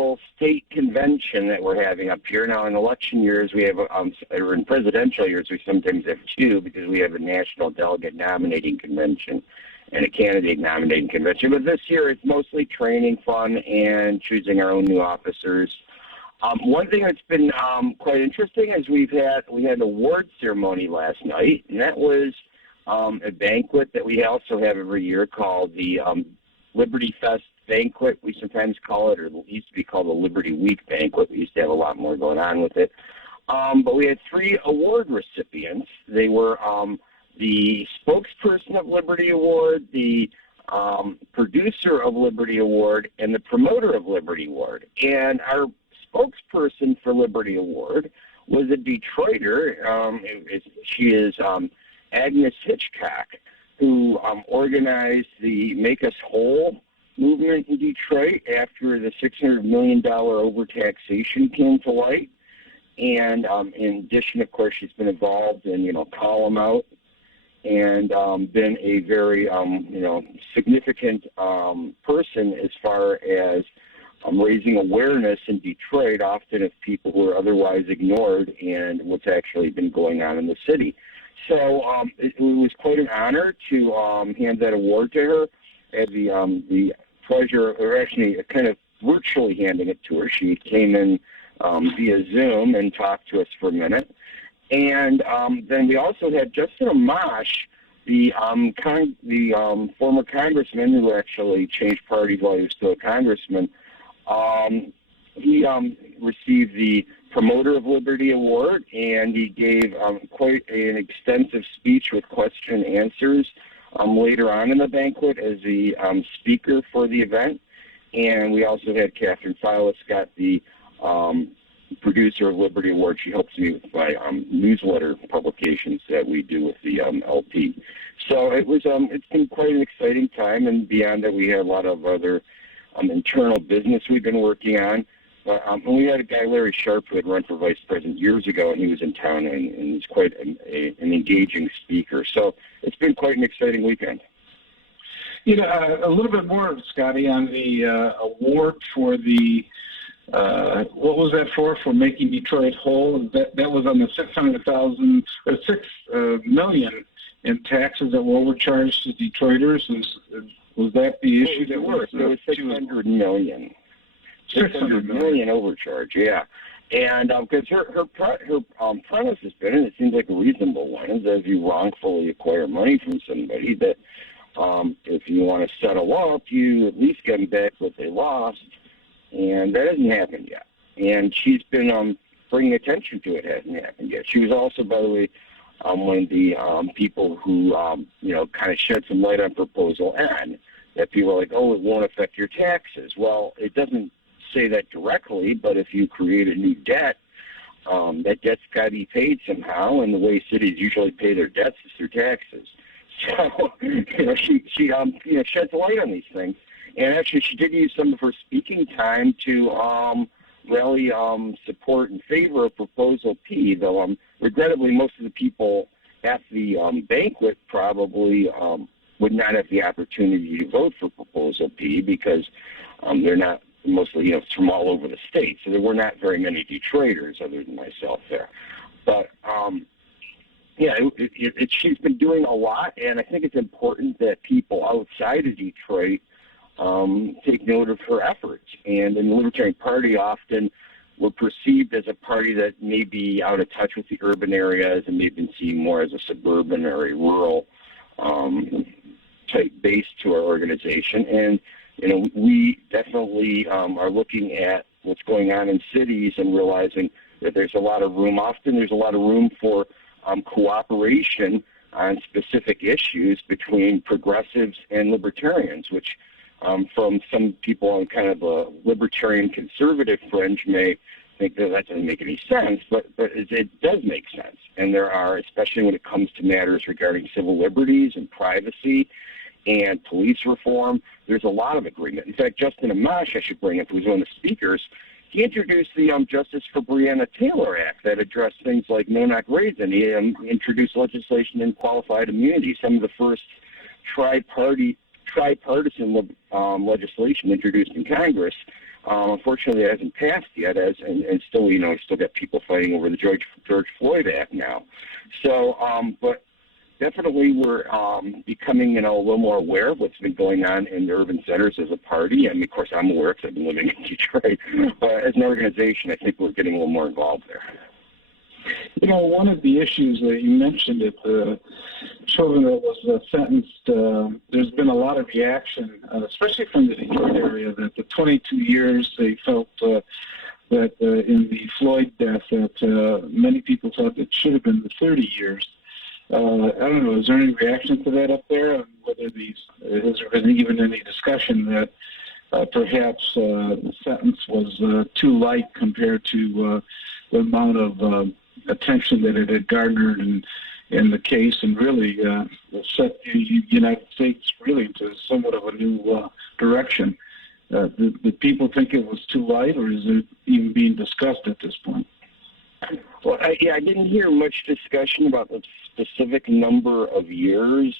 annual state convention that we're having up here. Now, in election years, we have, or in presidential years, we sometimes have two because we have a national delegate nominating convention and a candidate nominating convention. But this year, it's mostly training, fun, and choosing our own new officers. One thing that's been quite interesting is we had an award ceremony last night, and that was a banquet that we also have every year called the Liberty Fest banquet. We sometimes call it, or it used to be called the Liberty Week banquet. We used to have a lot more going on with it. But we had 3 award recipients. They were the spokesperson of Liberty Award, the producer of Liberty Award, and the promoter of Liberty Award. And our spokesperson for Liberty Award was a Detroiter. She is Agnes Hitchcock, who organized the Make Us Whole movement in Detroit after the $600 million overtaxation came to light. And in addition, of course, she's been involved in, Call 'em Out, and been a very, significant person as far as raising awareness in Detroit, often of people who are otherwise ignored and what's actually been going on in the city. So it was quite an honor to hand that award to her. I had the pleasure, or actually kind of virtually handing it to her. She came in via Zoom and talked to us for a minute. And then we also had Justin Amash, the former congressman who actually changed parties while he was still a congressman. He received the Promoter of Liberty Award, and he gave quite an extensive speech with question and answers later on in the banquet as the speaker for the event. And we also had Catherine Files, got the producer of Liberty Award. She helps me with my newsletter publications that we do with the LP. So it's been quite an exciting time, and beyond that, we had a lot of other internal business we've been working on. And we had a guy, Larry Sharp, who had run for vice president years ago, and he was in town, and he's quite an engaging speaker. So it's been quite an exciting weekend. A little bit more, Scotty, on the award for the what was that for making Detroit whole? That was on the $600,000 or $6 million in taxes that were overcharged to Detroiters. Was that the issue that was? It was $600 million. $600 million overcharge, yeah. And because her premise has been, and it seems like a reasonable one, is that if you wrongfully acquire money from somebody, that if you want to settle up, you at least get them back what they lost. And that hasn't happened yet. And she's been bringing attention to it. Hasn't happened yet. She was also, by the way, one of the people who, kind of shed some light on Proposal N, that people are like, oh, it won't affect your taxes. Well, it doesn't say that directly, but if you create a new debt, that debt's got to be paid somehow, and the way cities usually pay their debts is through taxes. So, she sheds light on these things. And actually, she did use some of her speaking time to rally support in favor of Proposal P, though regrettably most of the people at the banquet probably would not have the opportunity to vote for Proposal P because they're not mostly, it's from all over the state. So there were not very many Detroiters other than myself there. But, she's been doing a lot, and I think it's important that people outside of Detroit take note of her efforts. And in the Libertarian Party, often we're perceived as a party that may be out of touch with the urban areas and may have been seen more as a suburban or a rural type base to our organization. And, we definitely are looking at what's going on in cities and realizing that there's a lot of room. Often there's a lot of room for cooperation on specific issues between progressives and libertarians, which from some people on kind of a libertarian conservative fringe may think that doesn't make any sense, but it does make sense. And there are, especially when it comes to matters regarding civil liberties and privacy and police reform, there's a lot of agreement. In fact, Justin Amash, I should bring up, who's one of the speakers, he introduced the Justice for Breonna Taylor Act that addressed things like no-knock raids, and he introduced legislation in qualified immunity, some of the first tripartisan legislation introduced in Congress. Unfortunately, it hasn't passed yet, and still, still got people fighting over the George Floyd Act now. So, but definitely we're becoming, a little more aware of what's been going on in the urban centers as a party. And, of course, I'm aware because I've been living in Detroit. But as an organization, I think we're getting a little more involved there. One of the issues that you mentioned at the children that was sentenced, there's been a lot of reaction, especially from the Detroit area, that the 22 years they felt that in the Floyd death that many people thought it should have been the 30 years. I don't know, is there any reaction to that up there? Whether has there been even any discussion that perhaps the sentence was too light compared to the amount of attention that it had garnered in the case, and really set the United States really into somewhat of a new direction? Did people think it was too light, or is it even being discussed at this point? Well, I didn't hear much discussion about the specific number of years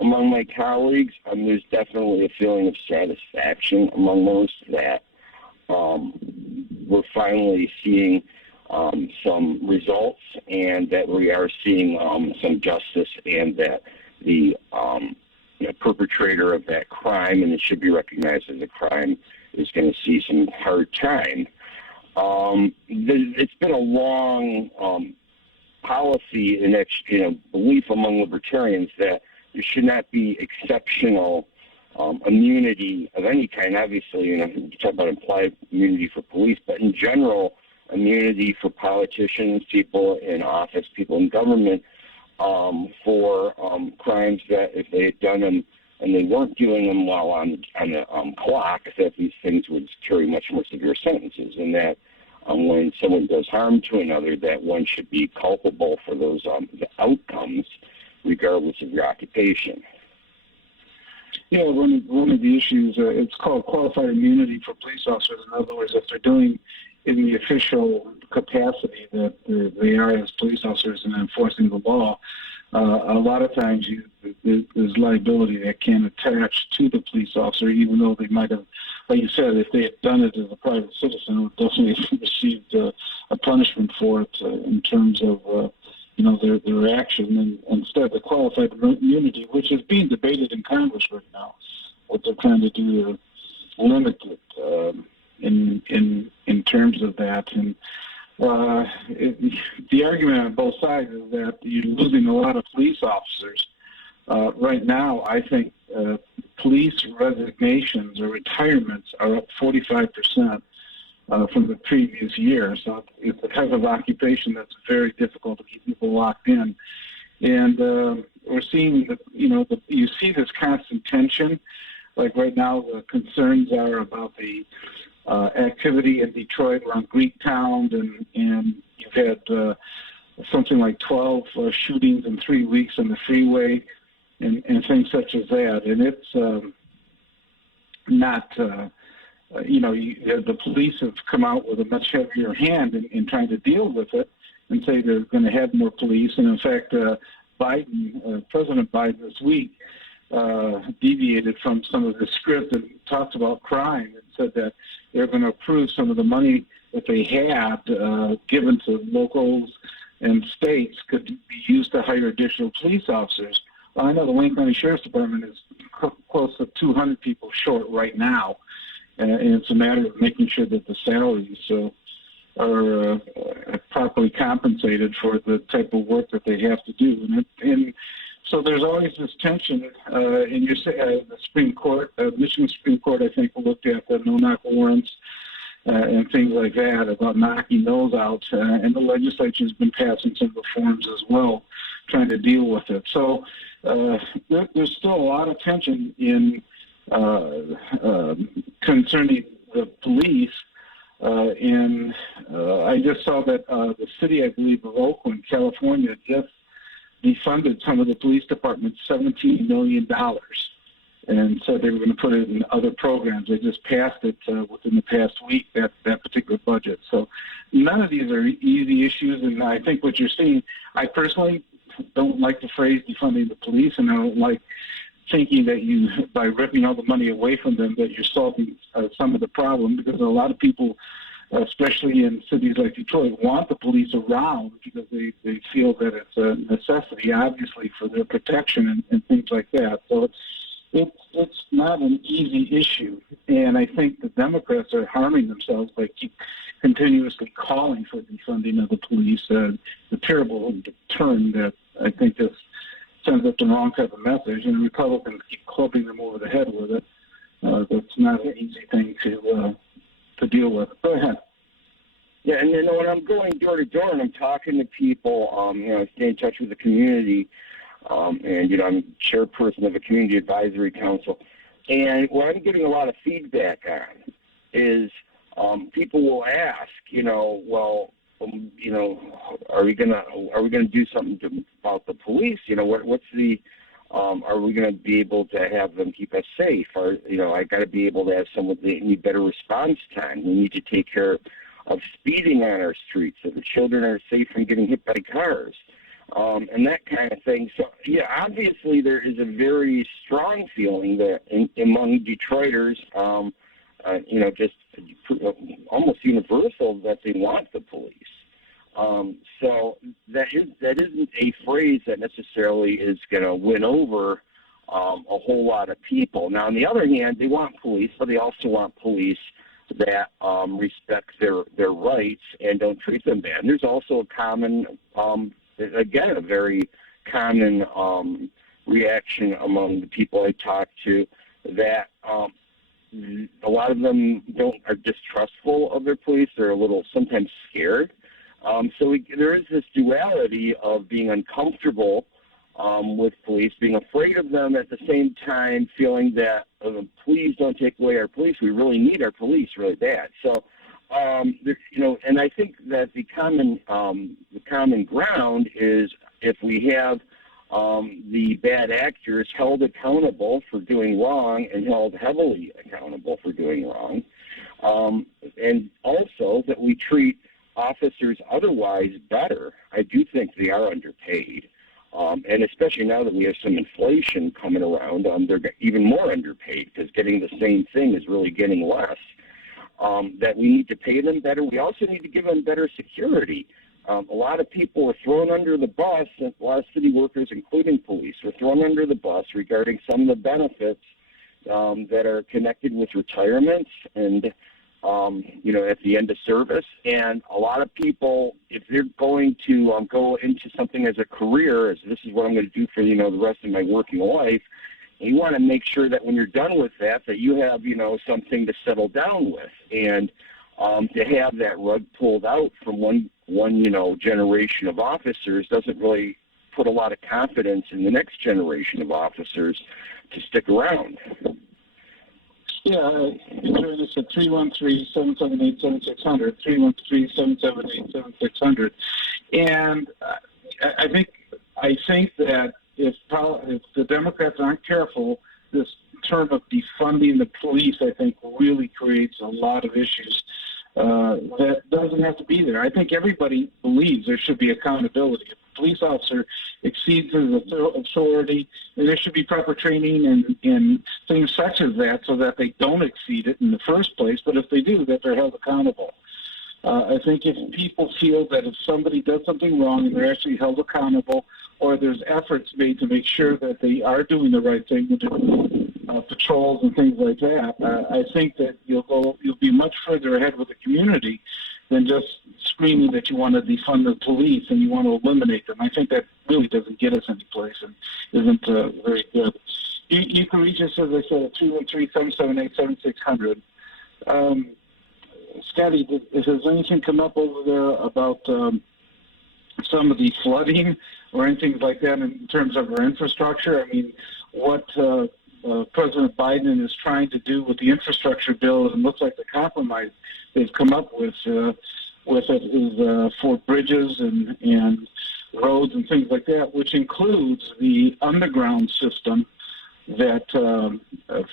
among my colleagues. There's definitely a feeling of satisfaction among most that we're finally seeing some results, and that we are seeing some justice, and that the perpetrator of that crime, and it should be recognized as a crime, is going to see some hard time. It's been a long policy and belief among libertarians that there should not be exceptional immunity of any kind. Obviously, you talk about implied immunity for police, but in general, immunity for politicians, people in office, people in government, for crimes that if they had done them and they weren't doing them while on the clock, that these things would carry much more severe sentences, and that when someone does harm to another, that one should be culpable for those the outcomes, regardless of your occupation. Yeah, one of the issues, it's called qualified immunity for police officers. In other words, if they're doing in the official capacity that they are as police officers and enforcing the law, a lot of times there's liability that can attach to the police officer, even though they might have, like you said, if they had done it as a private citizen, would definitely have received a punishment for it in terms of their action. And instead, the qualified immunity, which is being debated in Congress right now, what they're trying to do to limit it in terms of that. And the argument on both sides is that you're losing a lot of police officers. Right now, I think police resignations or retirements are up 45% from the previous year. So it's a type of occupation that's very difficult to keep people locked in. And we're seeing that, you see this constant tension. Like right now, the concerns are about the activity in Detroit around Greektown, and you've had something like 12 shootings in 3 weeks on the freeway, and things such as that. And it's not, the police have come out with a much heavier hand in trying to deal with it and say they're going to have more police. And in fact, President Biden this week deviated from some of the script and talked about crime and said that they're going to approve some of the money that they had given to locals and states could be used to hire additional police officers. Well, I know the Wayne County Sheriff's Department is close to 200 people short right now, and it's a matter of making sure that the salaries are properly compensated for the type of work that they have to do. And so there's always this tension in the Supreme Court. Michigan Supreme Court, I think, looked at the no-knock warrants and things like that, about knocking those out. And the legislature has been passing some reforms as well, trying to deal with it. So there's still a lot of tension in concerning the police. And I just saw that the city, I believe, of Oakland, California, just defunded some of the police departments $17 million, and said they were going to put it in other programs. They just passed it within the past week, that particular budget. So none of these are easy issues, and I think what you're seeing, I personally don't like the phrase defunding the police, and I don't like thinking that by ripping all the money away from them, that you're solving some of the problem, because a lot of people, especially in cities like Detroit, want the police around because they feel that it's a necessity, obviously, for their protection and things like that. So it's not an easy issue, and I think the Democrats are harming themselves by continuously calling for defunding of the police, the terrible turn that I think just sends up the wrong type of message, and Republicans keep clubbing them over the head with it. That's not an easy thing to deal with. Go ahead. Yeah, and when I'm going door to door and I'm talking to people, I stay in touch with the community, and I'm chairperson of a community advisory council, and what I'm getting a lot of feedback on is people will ask, are we gonna do something about the police? What's the are we going to be able to have them keep us safe? Or I got to be able to have someone that need better response time. We need to take care of speeding on our streets so the children are safe from getting hit by cars, and that kind of thing. So yeah, obviously there is a very strong feeling that among Detroiters, just almost universal, that they want the police. So that isn't a phrase that necessarily is going to win over a whole lot of people. Now, on the other hand, they want police, but they also want police that respect their rights and don't treat them bad. And there's also a common, a very common reaction among the people I talk to, that a lot of them are distrustful of their police. They're a little sometimes scared. There is this duality of being uncomfortable with police, being afraid of them, at the same time feeling that please don't take away our police. We really need our police really bad. So, and I think that the common ground is if we have the bad actors held accountable for doing wrong and held heavily accountable for doing wrong, and also that we treat officers otherwise better. I do think they are underpaid, and especially now that we have some inflation coming around, they're even more underpaid because getting the same thing is really getting less. That we need to pay them better. We also need to give them better security. A lot of people are thrown under the bus, and a lot of city workers, including police, are thrown under the bus regarding some of the benefits that are connected with retirements and at the end of service. And a lot of people, if they're going to go into something as a career, as this is what I'm going to do for, the rest of my working life, you want to make sure that when you're done with that you have, something to settle down with. And to have that rug pulled out from one generation of officers doesn't really put a lot of confidence in the next generation of officers to stick around. Yeah, you can join us at 313-778-7600, 313-778-7600. And I think that if the Democrats aren't careful, this term of defunding the police, I think, really creates a lot of issues that doesn't have to be there. I think everybody believes there should be accountability. If a police officer exceeds his authority, and there should be proper training and things such as that so that they don't exceed it in the first place, but if they do, that they're held accountable. I think if people feel that if somebody does something wrong and they're actually held accountable, or there's efforts made to make sure that they are doing the right thing, patrols and things like that, I think that you'll be much further ahead with the community than just screaming that you want to defund the police and you want to eliminate them. I think that really doesn't get us any place and isn't very good. You can reach us, as I said, at 213-778-7600. Scotty, has anything come up over there about some of the flooding or anything like that in terms of our infrastructure? I mean, what President Biden is trying to do with the infrastructure bill, and looks like the compromise they've come up with it is for bridges and roads and things like that, which includes the underground system that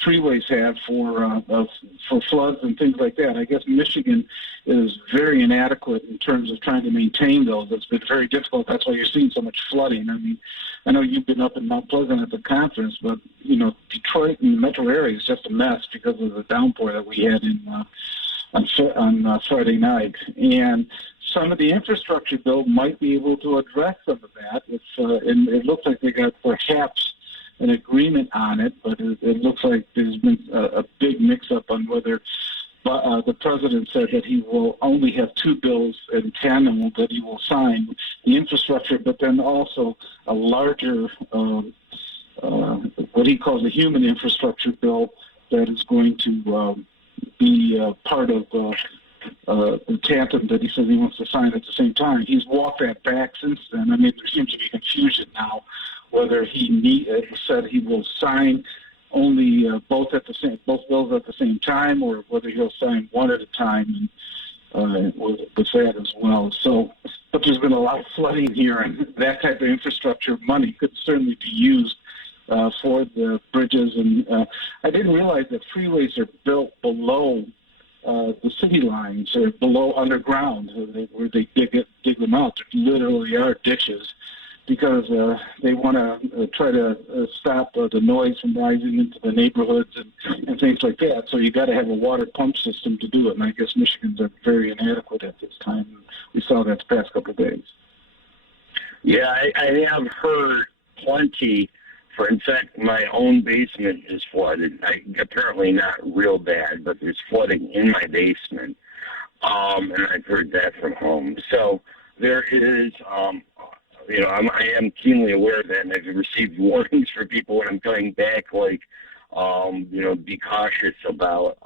freeways have for floods and things like that. I guess Michigan is very inadequate in terms of trying to maintain those. It's been very difficult. That's why you're seeing so much flooding. I mean, I know you've been up in Mount Pleasant at the conference, but Detroit and the metro area is just a mess because of the downpour that we had on Friday night. And some of the infrastructure bill might be able to address some of that. And it looks like they got perhaps an agreement on it, but it looks like there's been a big mix-up on whether the president said that he will only have two bills in tandem that he will sign, the infrastructure, but then also a larger, what he calls a human infrastructure bill that is going to be part of the tandem that he says he wants to sign at the same time. He's walked that back since then. I mean, there seems to be confusion now whether he said he will sign only both bills at the same time, or whether he'll sign one at a time with that as well. So, but there's been a lot of flooding here, and that type of infrastructure money could certainly be used for the bridges. And I didn't realize that freeways are built below the city lines, or below underground, where they dig them out. There literally are ditches, because they want to try to stop the noise from rising into the neighborhoods and things like that. So you got to have a water pump system to do it. And I guess Michigan's are very inadequate at this time. We saw that the past couple of days. Yeah, I have heard plenty. In fact, my own basement is flooded. Apparently not real bad, but there's flooding in my basement. And I've heard that from home. So there is... I am keenly aware of that, and I've received warnings for people when I'm coming back, like, be cautious about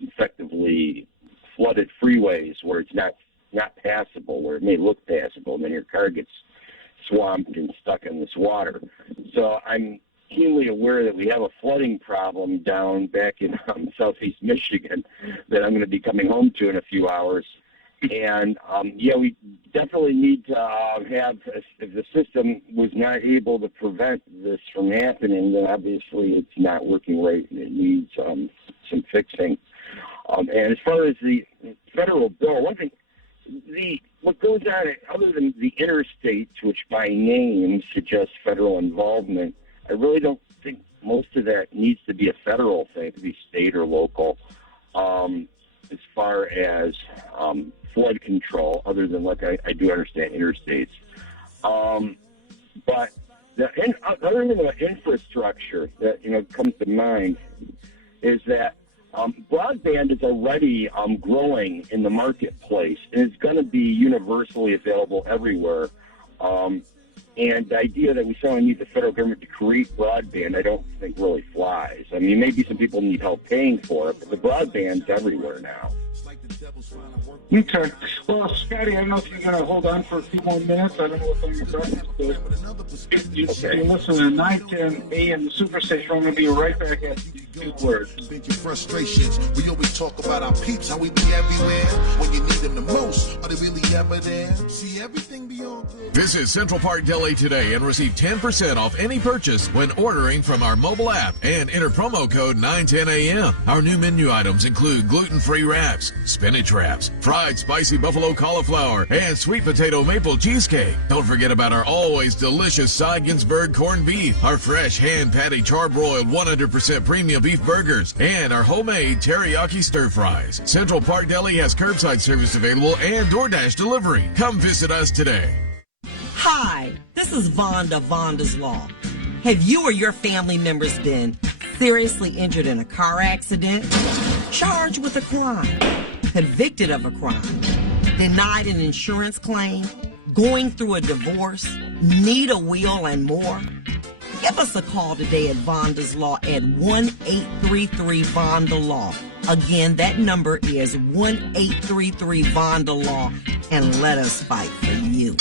effectively flooded freeways where it's not passable, where it may look passable, and then your car gets swamped and stuck in this water. So I'm keenly aware that we have a flooding problem down back in southeast Michigan that I'm going to be coming home to in a few hours. And, we definitely need to have, if the system was not able to prevent this from happening, then obviously it's not working right and it needs some fixing. And as far as the federal bill, one thing, what goes on, other than the interstates, which by name suggests federal involvement, I really don't think most of that needs to be a federal thing. It could be state or local. As far as flood control, other than I do understand interstates. But the other thing about infrastructure that comes to mind is that broadband is already growing in the marketplace, and it's going to be universally available everywhere. And the idea that we suddenly need the federal government to create broadband, I don't think really flies. I mean, maybe some people need help paying for it, but the broadband's everywhere now. Okay. Well, Scotty, I don't know if you're going to hold on for a few more minutes. I don't know what's on your breakfast, but you're listening to 910 AM Superstation. I'm going to be right back at two words. Vent your frustrations. We always talk about our peeps, how we be everywhere. When you need them the most, are they really ever there? See everything beyond good. Visit Central Park Deli today and receive 10% off any purchase when ordering from our mobile app and enter promo code 910AM. Our new menu items include gluten-free wraps, spinach wraps, fried spicy buffalo cauliflower, and sweet potato maple cheesecake. Don't forget about our always delicious Seiginsburg corned beef, our fresh hand patty charbroiled 100% premium beef burgers, and our homemade teriyaki stir fries. Central Park Deli has curbside service available and DoorDash delivery. Come visit us today. Hi, this is Vonda's Law. Have you or your family members been seriously injured in a car accident, charged with a crime, convicted of a crime, denied an insurance claim, going through a divorce, need a will, and more? Give us a call today at Vonda's Law at 1-833-VONDA-LAW. Again, that number is 1-833-VONDA-LAW, and let us fight for you.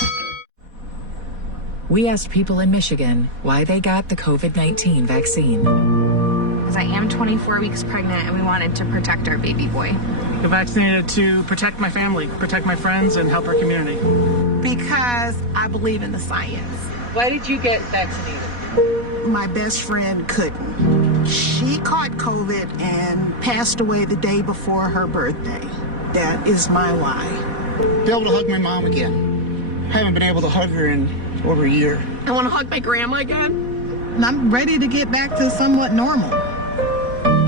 We asked people in Michigan why they got the COVID-19 vaccine. Because I am 24 weeks pregnant and we wanted to protect our baby boy. Get vaccinated to protect my family, protect my friends, and help our community. Because I believe in the science. Why did you get vaccinated? my best friend couldn't. She caught COVID and passed away the day before her birthday. That is my why. Be able to hug my mom again. I haven't been able to hug her in over a year. I want to hug my grandma again. I'm ready to get back to somewhat normal.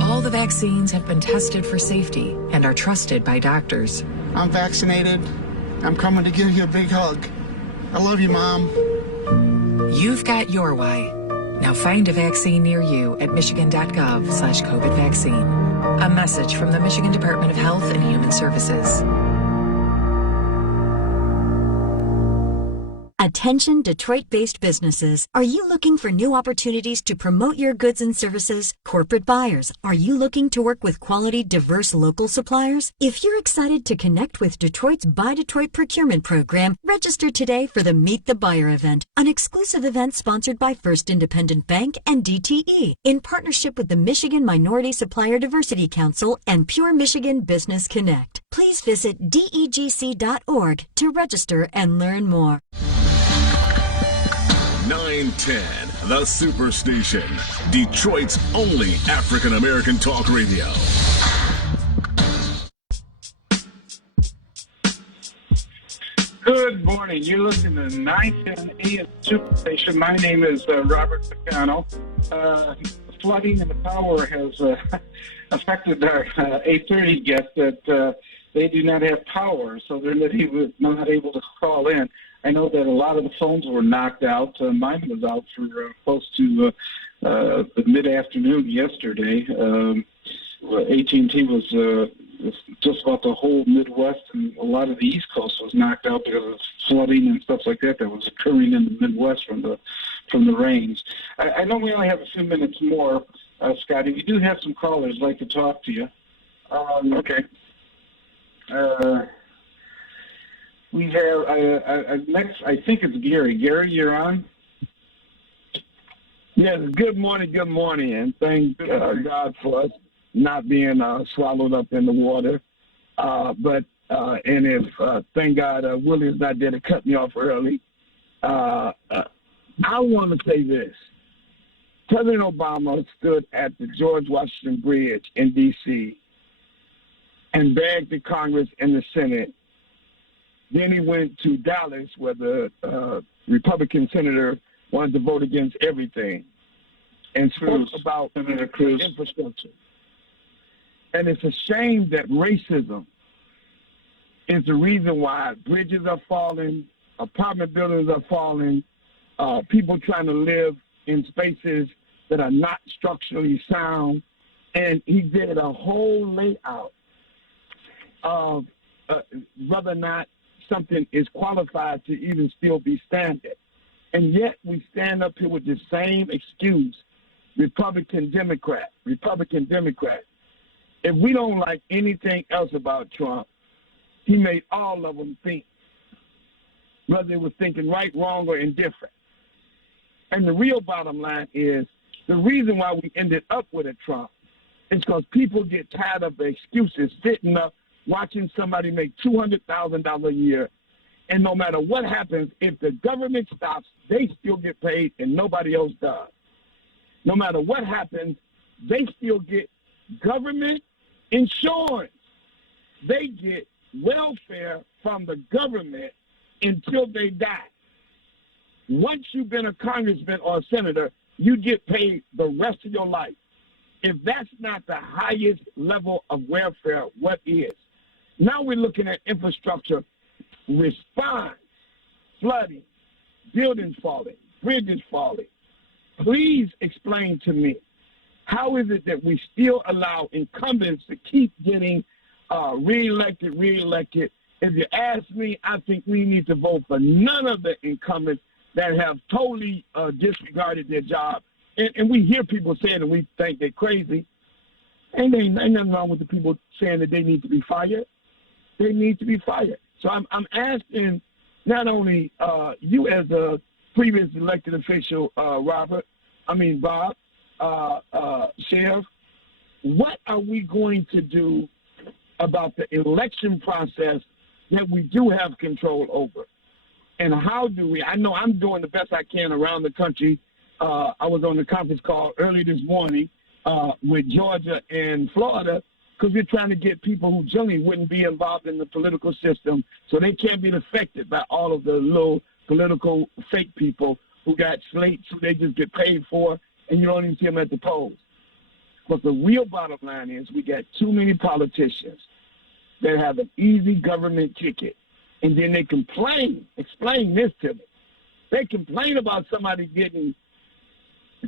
All the vaccines have been tested for safety and are trusted by doctors. I'm vaccinated. I'm coming to give you a big hug. I love you, Mom. You've got your why. Now find a vaccine near you at michigan.gov/COVID vaccine. A message from the Michigan Department of Health and Human Services. Attention Detroit-based businesses. Are you looking for new opportunities to promote your goods and services? Corporate buyers, are you looking to work with quality, diverse local suppliers? If you're excited to connect with Detroit's Buy Detroit procurement program, register today for the Meet the Buyer event, an exclusive event sponsored by First Independent Bank and DTE in partnership with the Michigan Minority Supplier Diversity Council and Pure Michigan Business Connect. Please visit degc.org to register and learn more. 910, the Superstation, Detroit's only African-American talk radio. Good morning. You're listening to 910 AM Superstation. My name is Robert Ficano. Flooding and the power has affected our 8:30 guest that they do not have power, so they're not able to call in. I know that a lot of the phones were knocked out. Mine was out for close to the mid-afternoon yesterday. AT&T was just about the whole Midwest, and a lot of the East Coast was knocked out because of flooding and stuff like that was occurring in the Midwest from the rains. I know we only have a few minutes more, Scotty. We do have some callers like to talk to you. Okay. We have next. I think it's Gary. Gary, you're on. Yes. Good morning, and thank God for us not being swallowed up in the water. Thank God Willie is not there to cut me off early. I want to say this: President Obama stood at the George Washington Bridge in D.C. and begged the Congress and the Senate. Then he went to Dallas, where the Republican senator wanted to vote against everything, and spoke about infrastructure. And it's a shame that racism is the reason why bridges are falling, apartment buildings are falling, people trying to live in spaces that are not structurally sound. And he did a whole layout of whether or not something is qualified to even still be standard. And yet we stand up here with the same excuse, Republican, Democrat. If we don't like anything else about Trump, he made all of them think, whether it was thinking right, wrong, or indifferent. And the real bottom line is the reason why we ended up with a Trump is because people get tired of the excuses, sitting up, watching somebody make $200,000 a year, and no matter what happens, if the government stops, they still get paid and nobody else does. No matter what happens, they still get government insurance. They get welfare from the government until they die. Once you've been a congressman or a senator, you get paid the rest of your life. If that's not the highest level of welfare, what is? Now we're looking at infrastructure response, flooding, buildings falling, bridges falling. Please explain to me, how is it that we still allow incumbents to keep getting reelected? If you ask me, I think we need to vote for none of the incumbents that have totally disregarded their job. And we hear people saying and we think they're crazy. Ain't nothing wrong with the people saying that they need to be fired. They need to be fired. So I'm asking not only you as a previous elected official, Bob, Sheriff, what are we going to do about the election process that we do have control over? And how do we? I know I'm doing the best I can around the country I was on the conference call early this morning with Georgia and Florida, because we're trying to get people who generally wouldn't be involved in the political system, so they can't be affected by all of the little political fake people who got slates who they just get paid for, and you don't even see them at the polls. But the real bottom line is we got too many politicians that have an easy government ticket, and then they complain. Explain this to me. They complain about somebody getting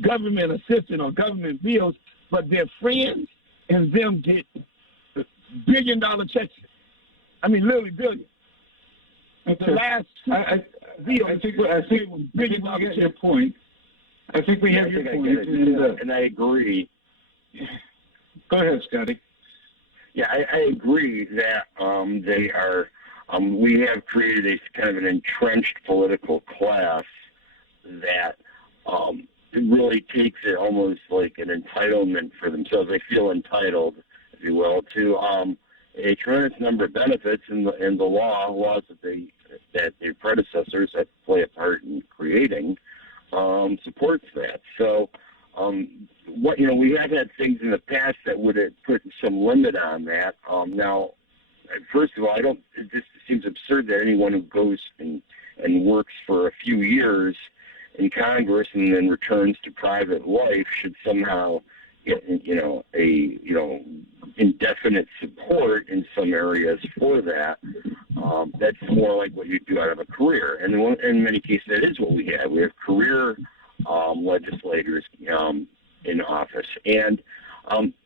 government assistance or government bills, but their friends and them get billion-dollar checks. I mean, literally billion. Okay. The last bill, I think we get your point. I think we have your point. And I agree. Go ahead, Scotty. Yeah, I agree that they are. We have created a kind of an entrenched political class that really takes it almost like an entitlement for themselves. They feel entitled, if you will, to a tremendous number of benefits, and the laws that their predecessors that play a part in creating supports that. So, we have had things in the past that would have put some limit on that. Now, first of all, it just seems absurd that anyone who goes and works for a few years in Congress and then returns to private life should somehow get, indefinite support in some areas for that. That's more like what you do out of a career. And in many cases, that is what we have. We have career legislators in office. And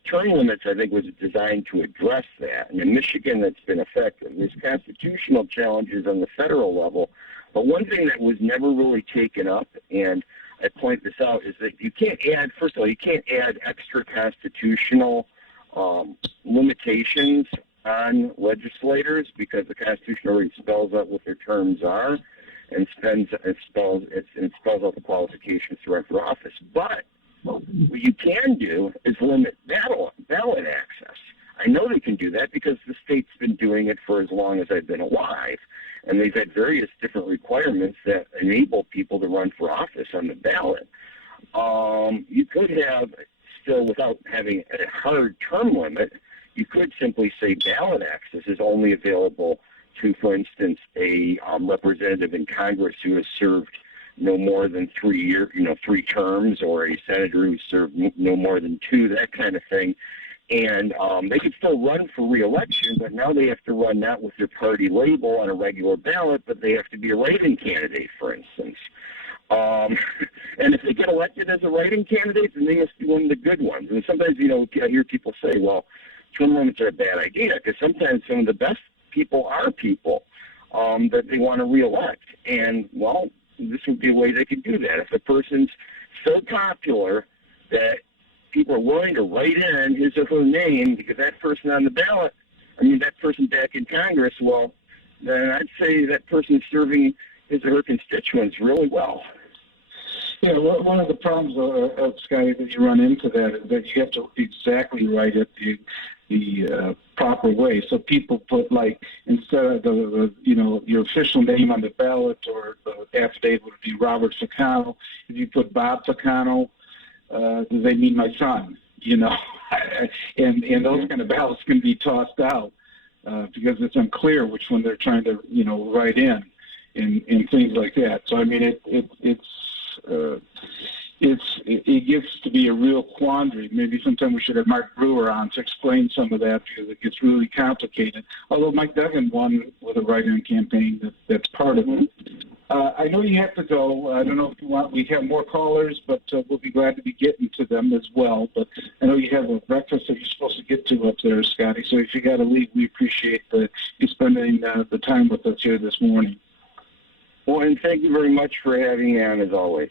term limits, I think, was designed to address that. And in Michigan, that's been effective. There's constitutional challenges on the federal level. But one thing that was never really taken up, and I point this out, is that you can't add extra constitutional limitations on legislators, because the Constitution already spells out what their terms are and spells out the qualifications to run for office. But what you can do is limit ballot access. I know they can do that because the state's been doing it for as long as I've been alive, and they've had various different requirements that enable people to run for office on the ballot. You could have, still without having a hard term limit, you could simply say ballot access is only available to, for instance, a representative in Congress who has served no more than 3 terms, or a senator who served no more than 2, that kind of thing. And they could still run for re-election, but now they have to run not with their party label on a regular ballot, but they have to be a write-in candidate, for instance. And if they get elected as a write-in candidate, then they must be one of the good ones. And sometimes, I hear people say, well, term limits are a bad idea, because sometimes some of the best people are people that they want to re-elect. And, well, this would be a way they could do that. If a person's so popular that people are willing to write in his or her name because that person on the ballot, that person back in Congress, well, then I'd say that person is serving his or her constituents really well. Yeah, one of the problems, Scotty, that you run into that is that you have to exactly write it the proper way. So people put, like, instead of your official name on the ballot, or the affidavit would be Robert Ficano, if you put Bob Ficano, does they mean my son? And those kind of ballots can be tossed out because it's unclear which one they're trying to write in things like that. So it gets to be a real quandary. Maybe sometime we should have Mark Brewer on to explain some of that, because it gets really complicated. Although Mike Duggan won with a write-in campaign, that's part of it. I know you have to go. I don't know if you want. We have more callers, but we'll be glad to be getting to them as well. But I know you have a breakfast that you're supposed to get to up there, Scotty. So if you got to leave, we appreciate you spending the time with us here this morning. Well, and thank you very much for having me on, as always.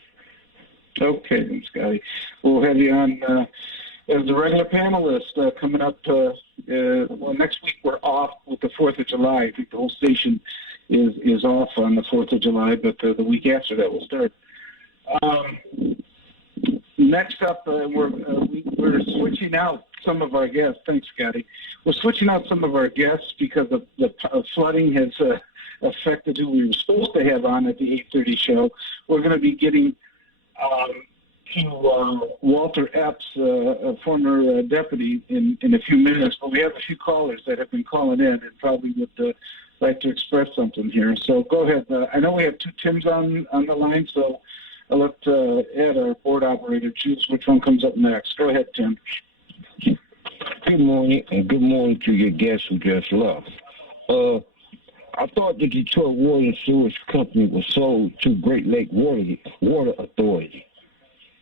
Okay, then, Scotty. We'll have you on as a regular panelist coming up. Next week we're off with the 4th of July. I think the whole station is off on the 4th of July, but the week after that we'll start. Next up, we're switching out some of our guests. Thanks, Scotty. We're switching out some of our guests because the flooding has affected who we were supposed to have on at the 8:30 show. We're going to be getting to Walter Epps, a former deputy, in a few minutes, but we have a few callers that have been calling in and probably would like to express something here. So go ahead. I know we have two Tims on the line, so I'll let Ed, our board operator, choose which one comes up next. Go ahead, Tim. Good morning, and good morning to your guests who just left. I thought the Detroit Water and Sewage Company was sold to Great Lake Water Authority.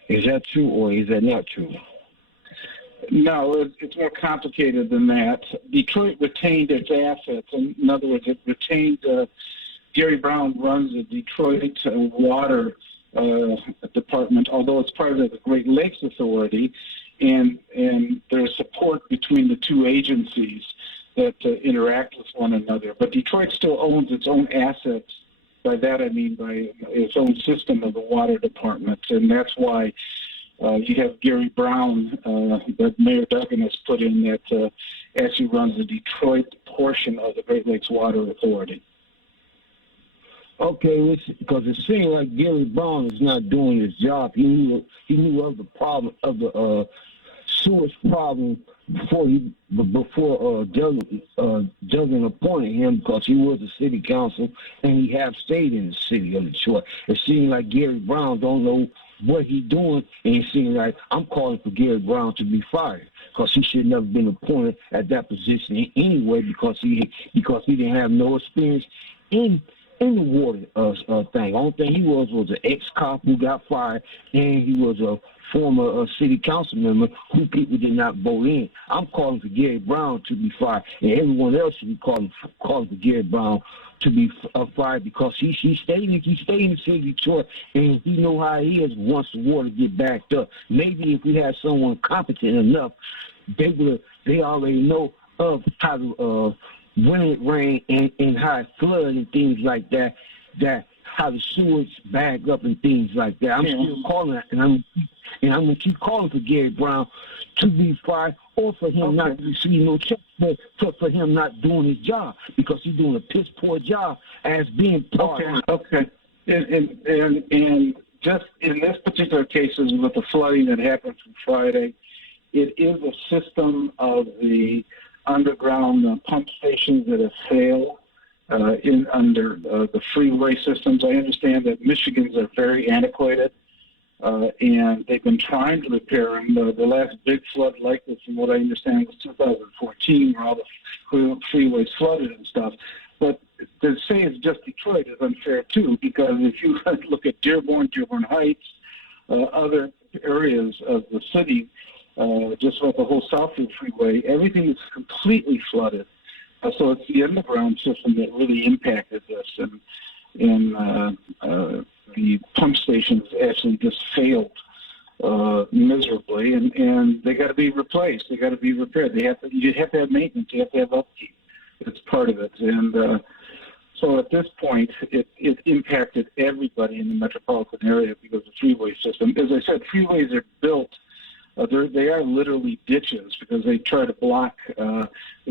Is that true, or is that not true? No, it's more complicated than that. Detroit retained its assets. In other words, it retained Gary Brown runs the Detroit Water Department, although it's part of the Great Lakes Authority, and there's support between the two agencies that interact with one another. But Detroit still owns its own assets. By that I mean by its own system of the water department, and that's why you have Gary Brown that Mayor Duggan has put in that actually runs the Detroit portion of the Great Lakes Water Authority. Okay, because it seems like Gary Brown is not doing his job. He knew of the problem of the sewage problem before Duggan appointed him, because he was the city council and he have stayed in the city of Detroit. It seems like Gary Brown don't know what he's doing, and it seems like I'm calling for Gary Brown to be fired, because he should never been appointed at that position anyway, because he didn't have no experience in the water thing. Only thing he was an ex-cop who got fired, and he was a former city council member who people did not vote in. I'm calling for Gary Brown to be fired, and everyone else should be calling for Gary Brown to be fired, because he stayed in the city of Detroit, and he know how he is once the water get backed up. Maybe if we had someone competent enough, they already know of how to when it rain and how it flood and things like that how the sewage bag up and things like that. I'm still calling, and I'm going to keep calling for Gary Brown to be fired, or for him not to receive no check, for him not doing his job, because he's doing a piss poor job as being part of it. Okay. And just in this particular case, with the flooding that happened from Friday, it is a system of the underground pump stations that have failed under the freeway systems. I understand that Michigan's are very antiquated, and they've been trying to repair them. The last big flood like this, from what I understand, was 2014, where all the freeways flooded and stuff. But to say it's just Detroit is unfair, too, because if you look at Dearborn Heights, other areas of the city, just like the whole Southfield Freeway, everything is completely flooded. So it's the underground system that really impacted this, and the pump stations actually just failed miserably, and they got to be replaced. They got to be repaired. You have to have maintenance. You have to have upkeep. It's part of it, and so at this point, it impacted everybody in the metropolitan area because of the freeway system. As I said, freeways are built. They are literally ditches, because they try to block the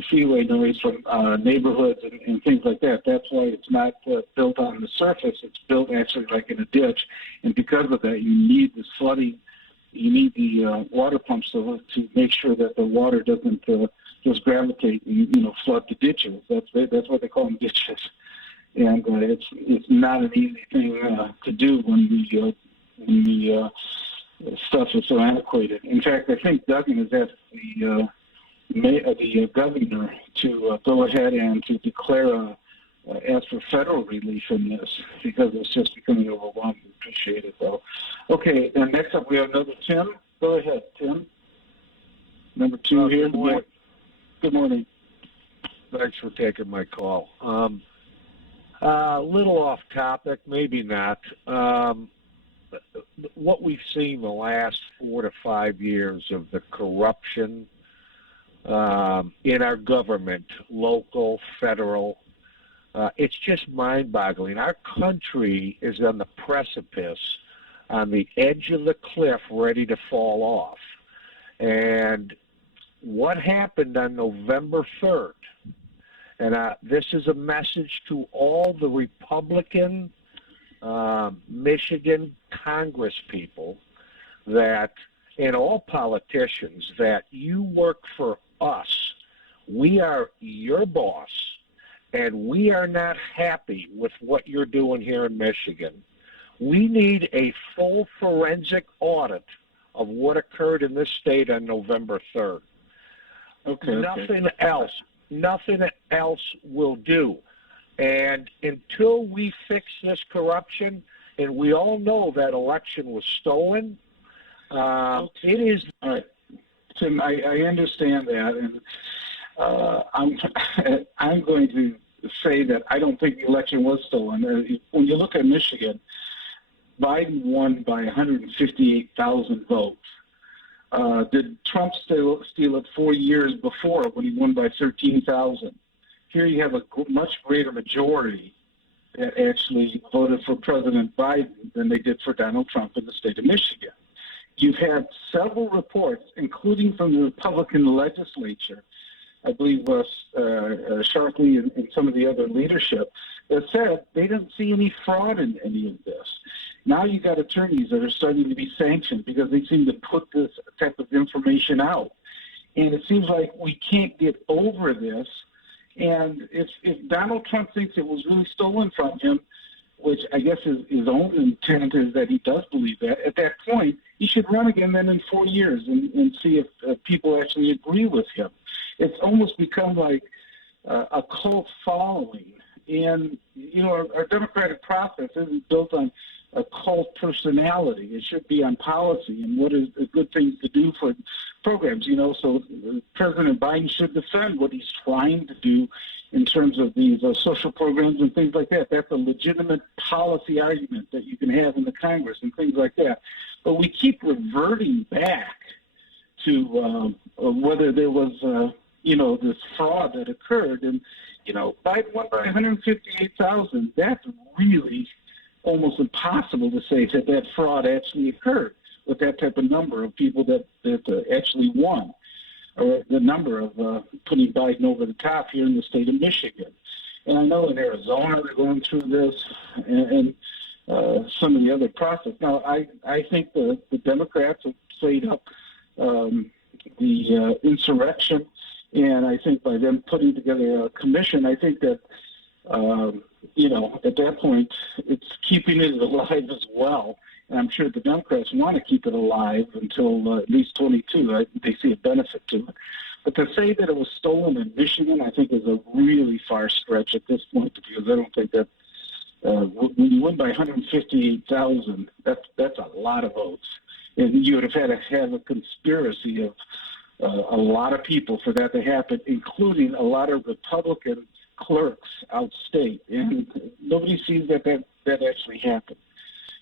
freeway noise from neighborhoods and things like that. That's why it's not built on the surface. It's built actually like in a ditch. And because of that, you need this flooding. You need the water pumps to make sure that the water doesn't just gravitate and flood the ditches. That's what they call them, ditches. And it's not an easy thing to do when the stuff is so antiquated. In fact, I think Duggan has asked the governor to go ahead and to declare, ask for federal relief in this, because it's just becoming overwhelming. Appreciate it, though. Okay, and next up we have another Tim. Go ahead, Tim. Number 2 here. Good morning. Good morning. Thanks for taking my call. A little off topic, maybe not. What we've seen the last 4 to 5 years of the corruption in our government, local, federal, it's just mind-boggling. Our country is on the precipice, on the edge of the cliff, ready to fall off. And what happened on November 3rd, and this is a message to all the Republican Michigan Congress people that, and all politicians, that you work for us. We are your boss, and we are not happy with what you're doing here in Michigan. We need a full forensic audit of what occurred in this state on November 3rd. Nothing else will do. And until we fix this corruption, and we all know that election was stolen, it is... All right. Tim, I understand that, and I'm going to say that I don't think the election was stolen. When you look at Michigan, Biden won by 158,000 votes. Did Trump steal it 4 years before when he won by 13,000? Here you have a much greater majority that actually voted for President Biden than they did for Donald Trump in the state of Michigan. You've had several reports, including from the Republican legislature, I believe Choske and some of the other leadership, that said they didn't see any fraud in any of this. Now you got attorneys that are starting to be sanctioned because they seem to put this type of information out. And it seems like we can't get over this. And if Donald Trump thinks it was really stolen from him, which I guess his own intent is that he does believe that, at that point, he should run again then in 4 years and see if people actually agree with him. It's almost become like a cult following. And, you know, our democratic process isn't built on a cult personality. It should be on policy and what is a good thing to do for programs, you know. So President Biden should defend what he's trying to do in terms of these social programs and things like that. That's a legitimate policy argument that you can have in the Congress and things like that. But we keep reverting back to whether there was, this fraud that occurred. And, you know, Biden won by 158,000. That's really almost impossible to say that fraud actually occurred with that type of number of people that actually won, or the number of putting Biden over the top here in the state of Michigan. And I know in Arizona they're going through this and some of the other process. Now, I think the Democrats have played up the insurrection, and I think by them putting together a commission, I think that at that point, it's keeping it alive as well. And I'm sure the Democrats want to keep it alive until at least 22. They see a benefit to it. But to say that it was stolen in Michigan, I think is a really far stretch at this point, because I don't think that when you win by 158,000, that's a lot of votes. And you would have had to have a conspiracy of a lot of people for that to happen, including a lot of Republican clerks outstate, and nobody sees that actually happened,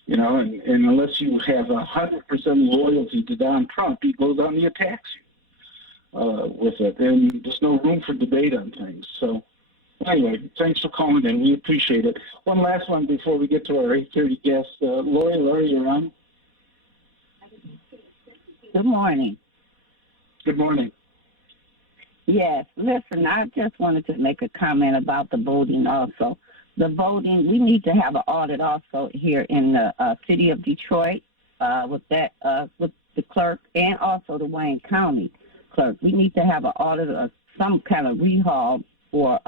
you know. And unless you have 100% loyalty to Donald Trump, he goes out and he attacks you with it, and there's no room for debate on things. So anyway, thanks for calling in. We appreciate it. One last one before we get to our 8:30 guest. Lori, you're on. Good morning. Good morning. Yes, listen, I just wanted to make a comment about the voting also. The voting, we need to have an audit also here in the city of Detroit with the clerk and also the Wayne County clerk. We need to have an audit of some kind of rehaul for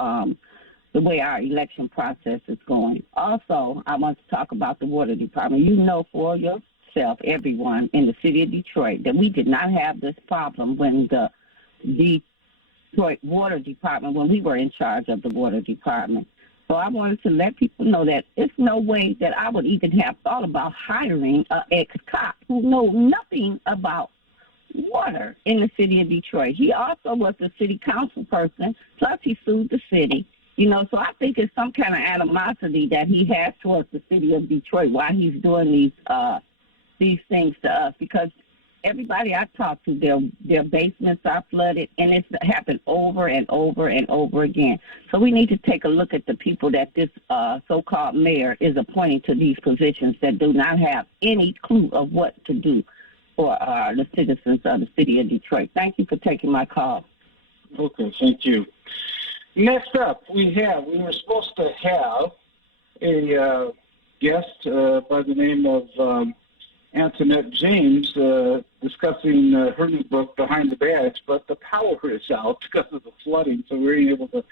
the way our election process is going. Also, I want to talk about the water department. You know for yourself, everyone in the city of Detroit, that we did not have this problem when the Detroit Water Department, when we were in charge of the water department. So I wanted to let people know that it's no way that I would even have thought about hiring an ex-cop who knows nothing about water in the city of Detroit. He also was the city council person, plus he sued the city. You know, so I think it's some kind of animosity that he has towards the city of Detroit while he's doing these things to us, because everybody I talk to, their basements are flooded, and it's happened over and over and over again. So we need to take a look at the people that this so-called mayor is appointing to these positions that do not have any clue of what to do for the citizens of the city of Detroit. Thank you for taking my call. Okay, thank you. Next up, we were supposed to have a guest by the name of Antoinette James discussing her new book, Behind the Badge, but the power is out because of the flooding, so we were able to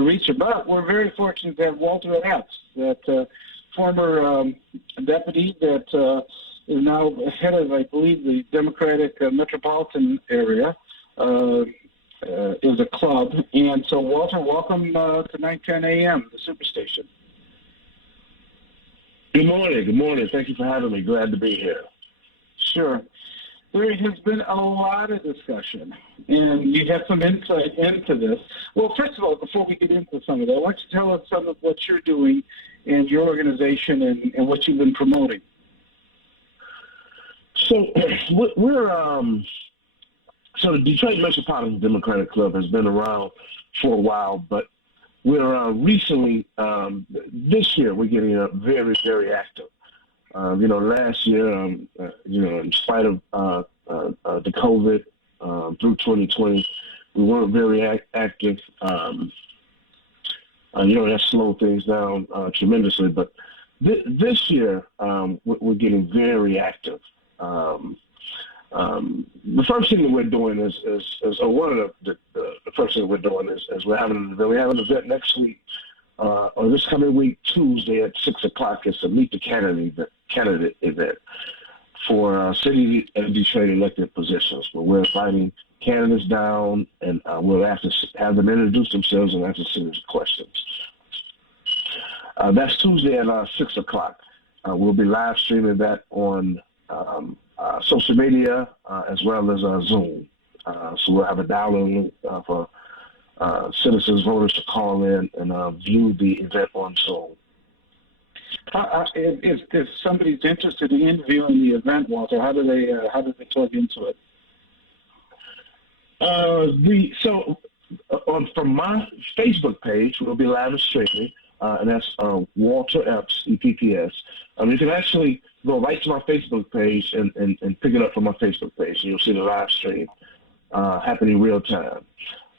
reach her. But we're very fortunate to have Walter Epps, that former deputy that is now head of, I believe, the Democratic metropolitan area, is a club. And so, Walter, welcome to 910 AM, the Superstation. Good morning. Good morning. Thank you for having me. Glad to be here. Sure. There has been a lot of discussion, and you have some insight into this. Well, first of all, before we get into some of that, why don't you tell us some of what you're doing and your organization and what you've been promoting? So so the Detroit Metropolitan Democratic Club has been around for a while, but we're recently, this year, we're getting very, very active. Last year, in spite of the COVID through 2020, we weren't very active. That slowed things down tremendously. But this year, we're getting very active. The first thing that we're doing is one of the first thing we're doing is we're having an event. We have an event next week, or this coming week, Tuesday at 6:00. It's a Meet the Candidate event for city and Detroit elected positions, where we're inviting candidates down, and we'll have them introduce themselves and answer a series of questions. That's Tuesday at 6:00. We'll be live streaming that on social media as well as Zoom. So we'll have a download link for citizens, voters to call in and view the event on Zoom. If somebody's interested in viewing the event, Walter, how do they plug into it? From my Facebook page, we'll be live streaming, and that's Walter Epps, EPPS. You can actually go right to my Facebook page and pick it up from my Facebook page, and you'll see the live stream happening real time.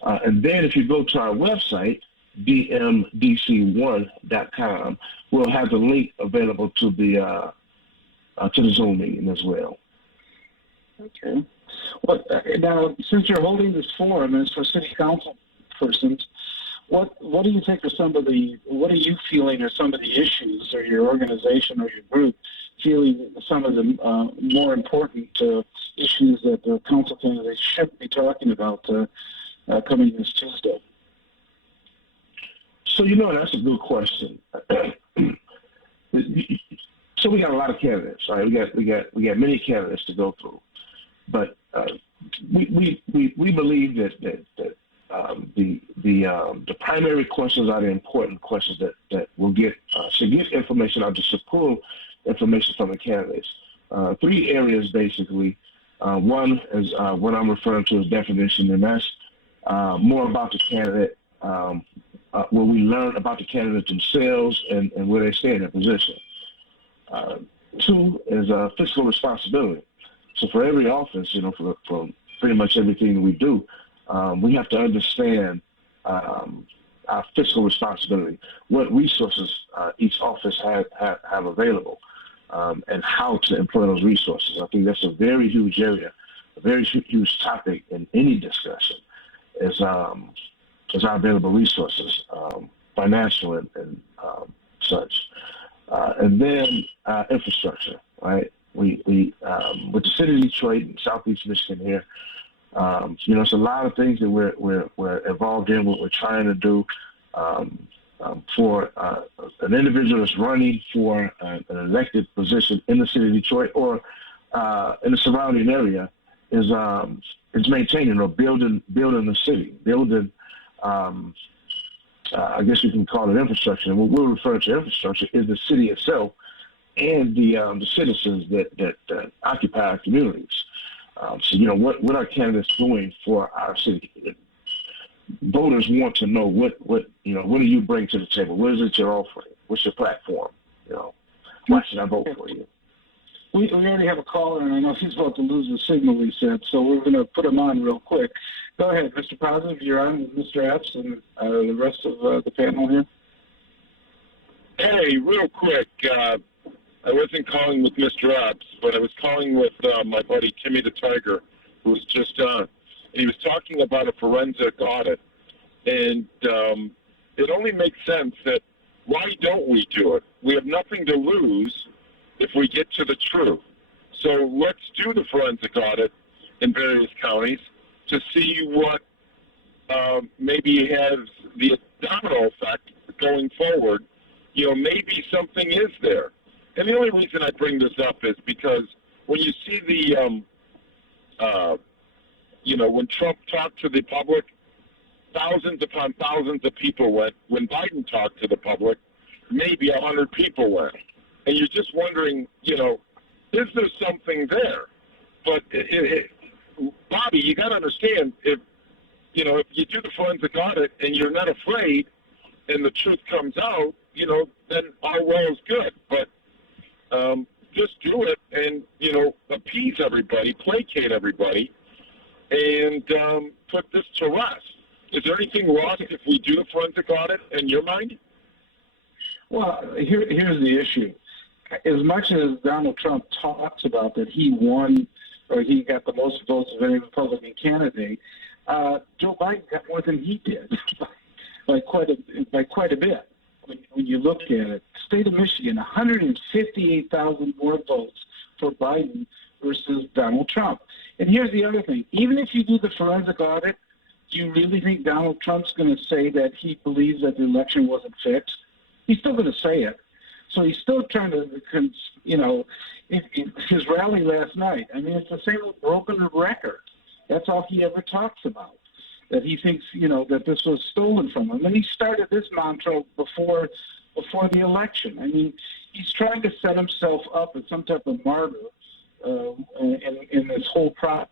And then if you go to our website, dmdc1.com, we'll have the link available to the Zoom meeting as well. Okay. Well, now, since you're holding this forum, and it's for city council persons, what do you think are what are you feeling are some of the issues, or your organization or your group feeling some of the more important issues that the council candidates should be talking about coming this Tuesday? So, that's a good question. So we got a lot of candidates, right? We got many candidates to go through, but we believe that the primary questions are the important questions that will should get information out, just pull information from the candidates. Three areas basically. One is what I'm referring to as definition, and that's more about the candidate, where we learn about the candidate themselves and where they stay in their position. Two is fiscal responsibility. So for every office, for pretty much everything that we do, we have to understand our fiscal responsibility, what resources each office have available, and how to employ those resources. I think that's a very huge area, a very huge topic in any discussion, is our available resources, financial and such. And then infrastructure, right? We with the city of Detroit and Southeast Michigan here, it's a lot of things that we're involved in, what we're trying to do for an individual that's running for an elected position in the city of Detroit or in the surrounding area is maintaining or building the city, building. I guess you can call it infrastructure. And what we're referring to infrastructure is the city itself and the citizens that occupy our communities. So what are candidates doing for our city? Voters want to know what do you bring to the table? What is it you're offering? What's your platform? Why should I vote for you? We already have a caller, and I know he's about to lose the signal, he said, so we're going to put him on real quick. Go ahead, Mr. Positive. You're on with Mr. Epps and the rest of the panel here. Hey, real quick, I wasn't calling with Mr. Epps, but I was calling with my buddy Timmy the Tiger, who was just on. And he was talking about a forensic audit. And it only makes sense that why don't we do it? We have nothing to lose if we get to the truth. So let's do the forensic audit in various counties to see what maybe has the domino effect going forward. You know, maybe something is there. And the only reason I bring this up is because when you see the, when Trump talked to the public, thousands upon thousands of people went. When Biden talked to the public, maybe 100 people went. And you're just wondering, is there something there? But, Bobby, you got to understand, if you do the forensic audit and you're not afraid and the truth comes out, then all well is good. But just do it and, appease everybody, placate everybody, and put this to rest. Is there anything wrong if we do a forensic audit in your mind? Well, here's the issue. As much as Donald Trump talks about that he won or he got the most votes of any Republican candidate, Joe Biden got more than he did by quite a bit. When you look at it, state of Michigan, 158,000 more votes for Biden versus Donald Trump. And here's the other thing. Even if you do the forensic audit, do you really think Donald Trump's going to say that he believes that the election wasn't fixed? He's still going to say it. So he's still trying to, his rally last night, I mean, it's the same with broken record. That's all he ever talks about, that he thinks, that this was stolen from him. And he started this mantra before the election. I mean, he's trying to set himself up as some type of martyr in this whole process.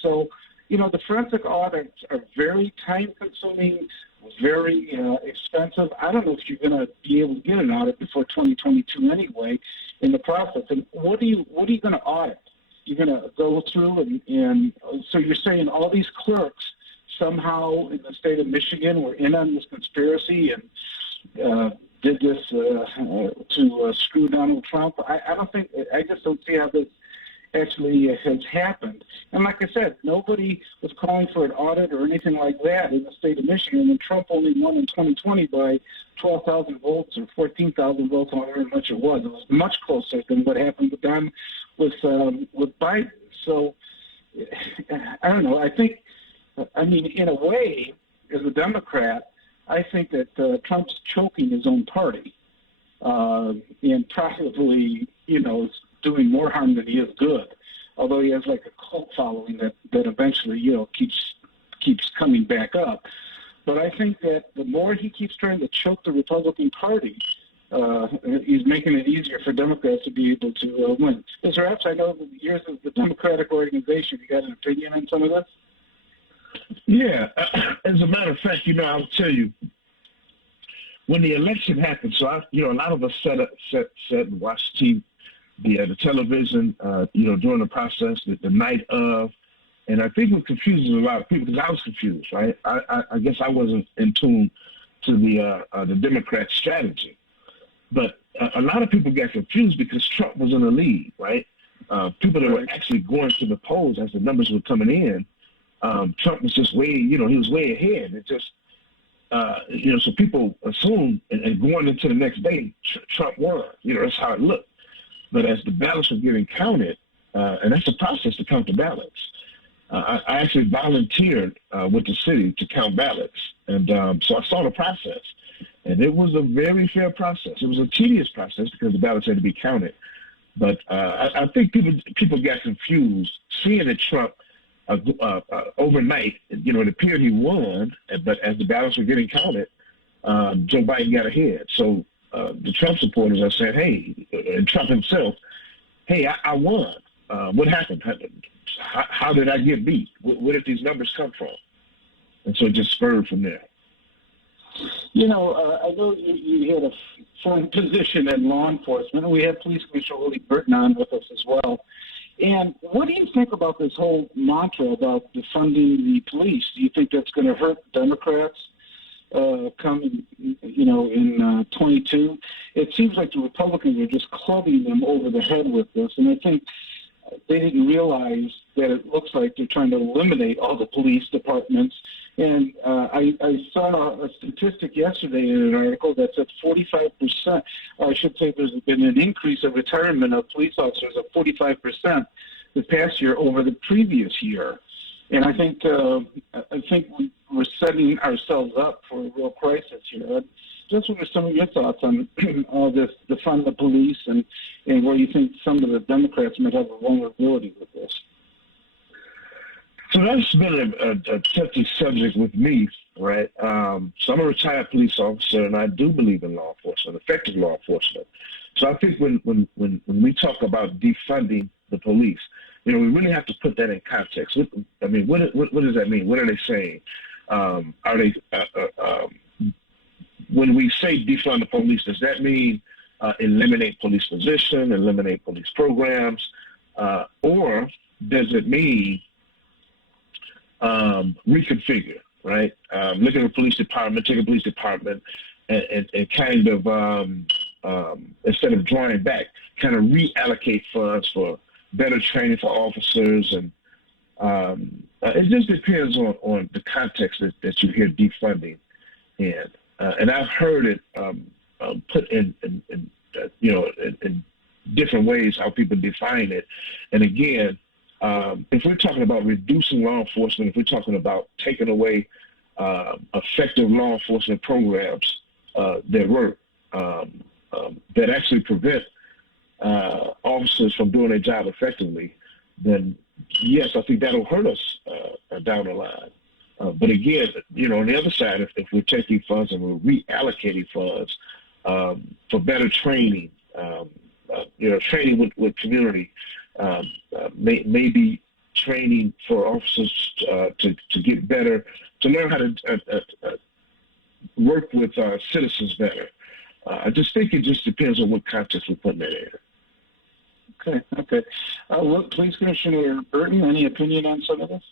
So, the forensic audits are very time-consuming, very expensive. I don't know if you're going to be able to get an audit before 2022 anyway in the process. And what are you going to audit? You're going to go through and so you're saying all these clerks somehow in the state of Michigan were in on this conspiracy and did this to screw Donald Trump? I just don't see how this actually has happened. And like I said, nobody was calling for an audit or anything like that in the state of Michigan, and Trump only won in 2020 by 12,000 votes or 14,000 votes, however much it was. It was much closer than what happened with Biden. So I don't know. I mean, in a way, as a Democrat, I think that Trump's choking his own party and probably, is doing more harm than he is good, although he has like a cult following that eventually, keeps coming back up. But I think that the more he keeps trying to choke the Republican Party, he's making it easier for Democrats to be able to win. Mr. Epps, I know that yours is the Democratic organization. You got an opinion on some of this? Yeah. As a matter of fact, I'll tell you, when the election happened, so a lot of us sat and watched the television, during the process, the night of, and I think it confuses a lot of people because I was confused, right? I guess I wasn't in tune to the Democrat strategy, but a lot of people got confused because Trump was in the lead, right? People that were actually going to the polls as the numbers were coming in, Trump was just way, he was way ahead. It just, so people assumed, and going into the next day, Trump won. That's how it looked. But as the ballots were getting counted, and that's the process to count the ballots, I actually volunteered with the city to count ballots. And so I saw the process. And it was a very fair process. It was a tedious process because the ballots had to be counted. But I think people got confused seeing that Trump overnight, it appeared he won, but as the ballots were getting counted, Joe Biden got ahead. So the Trump supporters are saying, hey, and Trump himself, hey, I won. What happened? How did I get beat? Where did these numbers come from? And so it just spurred from there. I know you had a firm position in law enforcement. We have Police Commissioner Willie Burton on with us as well. And what do you think about this whole mantra about defunding the police? Do you think that's going to hurt Democrats come, in 22. It seems like the Republicans are just clubbing them over the head with this, and I think they didn't realize that it looks like they're trying to eliminate all the police departments. And I saw a statistic yesterday in an article that said 45%, or I should say there's been an increase of retirement of police officers of 45% the past year over the previous year. And I think we're setting ourselves up for a real crisis here. Just what are some of your thoughts on all this, defund the police, and where you think some of the Democrats might have a vulnerability with this? So that's been a touchy subject with me, right? So I'm a retired police officer, and I do believe in law enforcement, effective law enforcement. So I think when we talk about defunding the police, we really have to put that in context. What does that mean? What are they saying? Are they when we say defund the police, does that mean eliminate police position, eliminate police programs, or does it mean reconfigure, right? Look at a police department, take a police department, and kind of, instead of drawing back, kind of reallocate funds for better training for officers. And it just depends on the context that you hear defunding in. And I've heard it put in different ways how people define it. And again, if we're talking about reducing law enforcement, if we're talking about taking away effective law enforcement programs that work, that actually prevent officers from doing their job effectively, then yes, I think that'll hurt us down the line. But again, on the other side, if we're taking funds and we're reallocating funds for better training, training with community, maybe training for officers to get better, to learn how to work with citizens better. I just think it just depends on what context we're putting that in. Okay. Police Commissioner Burton, any opinion on some of this?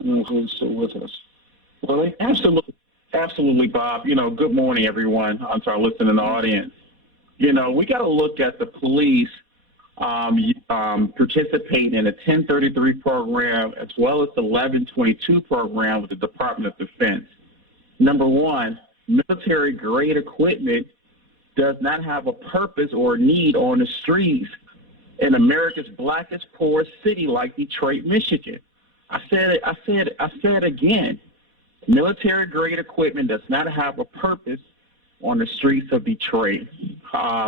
I don't know who's still with us. Willie? Absolutely, Bob. Good morning, everyone, to our listening audience. We got to look at the police participating in a 1033 program as well as the 1122 program with the Department of Defense. Number one, military-grade equipment does not have a purpose or need on the streets in America's blackest, poorest city like Detroit, Michigan. I said again, military-grade equipment does not have a purpose on the streets of Detroit.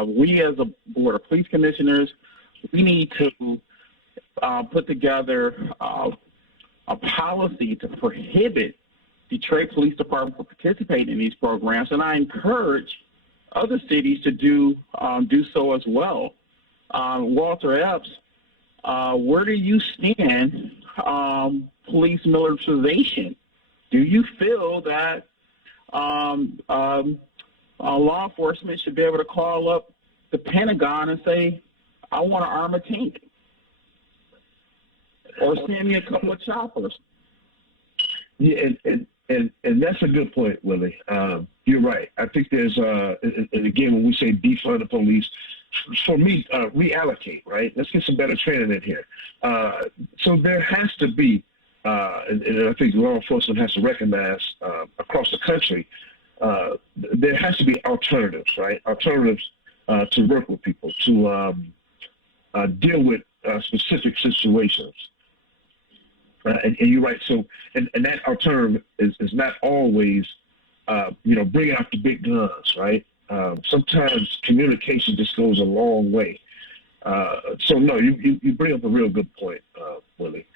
We as a board of police commissioners, we need to put together a policy to prohibit Detroit Police Department from participating in these programs, and I encourage other cities to do so as well. Walter Epps, where do you stand police militarization? Do you feel that law enforcement should be able to call up the Pentagon and say, I want to arm a tank? Or send me a couple of choppers? Yeah, and that's a good point, Willie. You're right. I think there's, and again, when we say defund the police, for me, reallocate, right? Let's get some better training in here. So there has to be, and I think law enforcement has to recognize across the country, there has to be alternatives, right? Alternatives to work with people, to deal with specific situations. And you're right. So, and that alternative is not always, bringing out the big guns, right? Sometimes communication just goes a long way. So no, you bring up a real good point, Willie.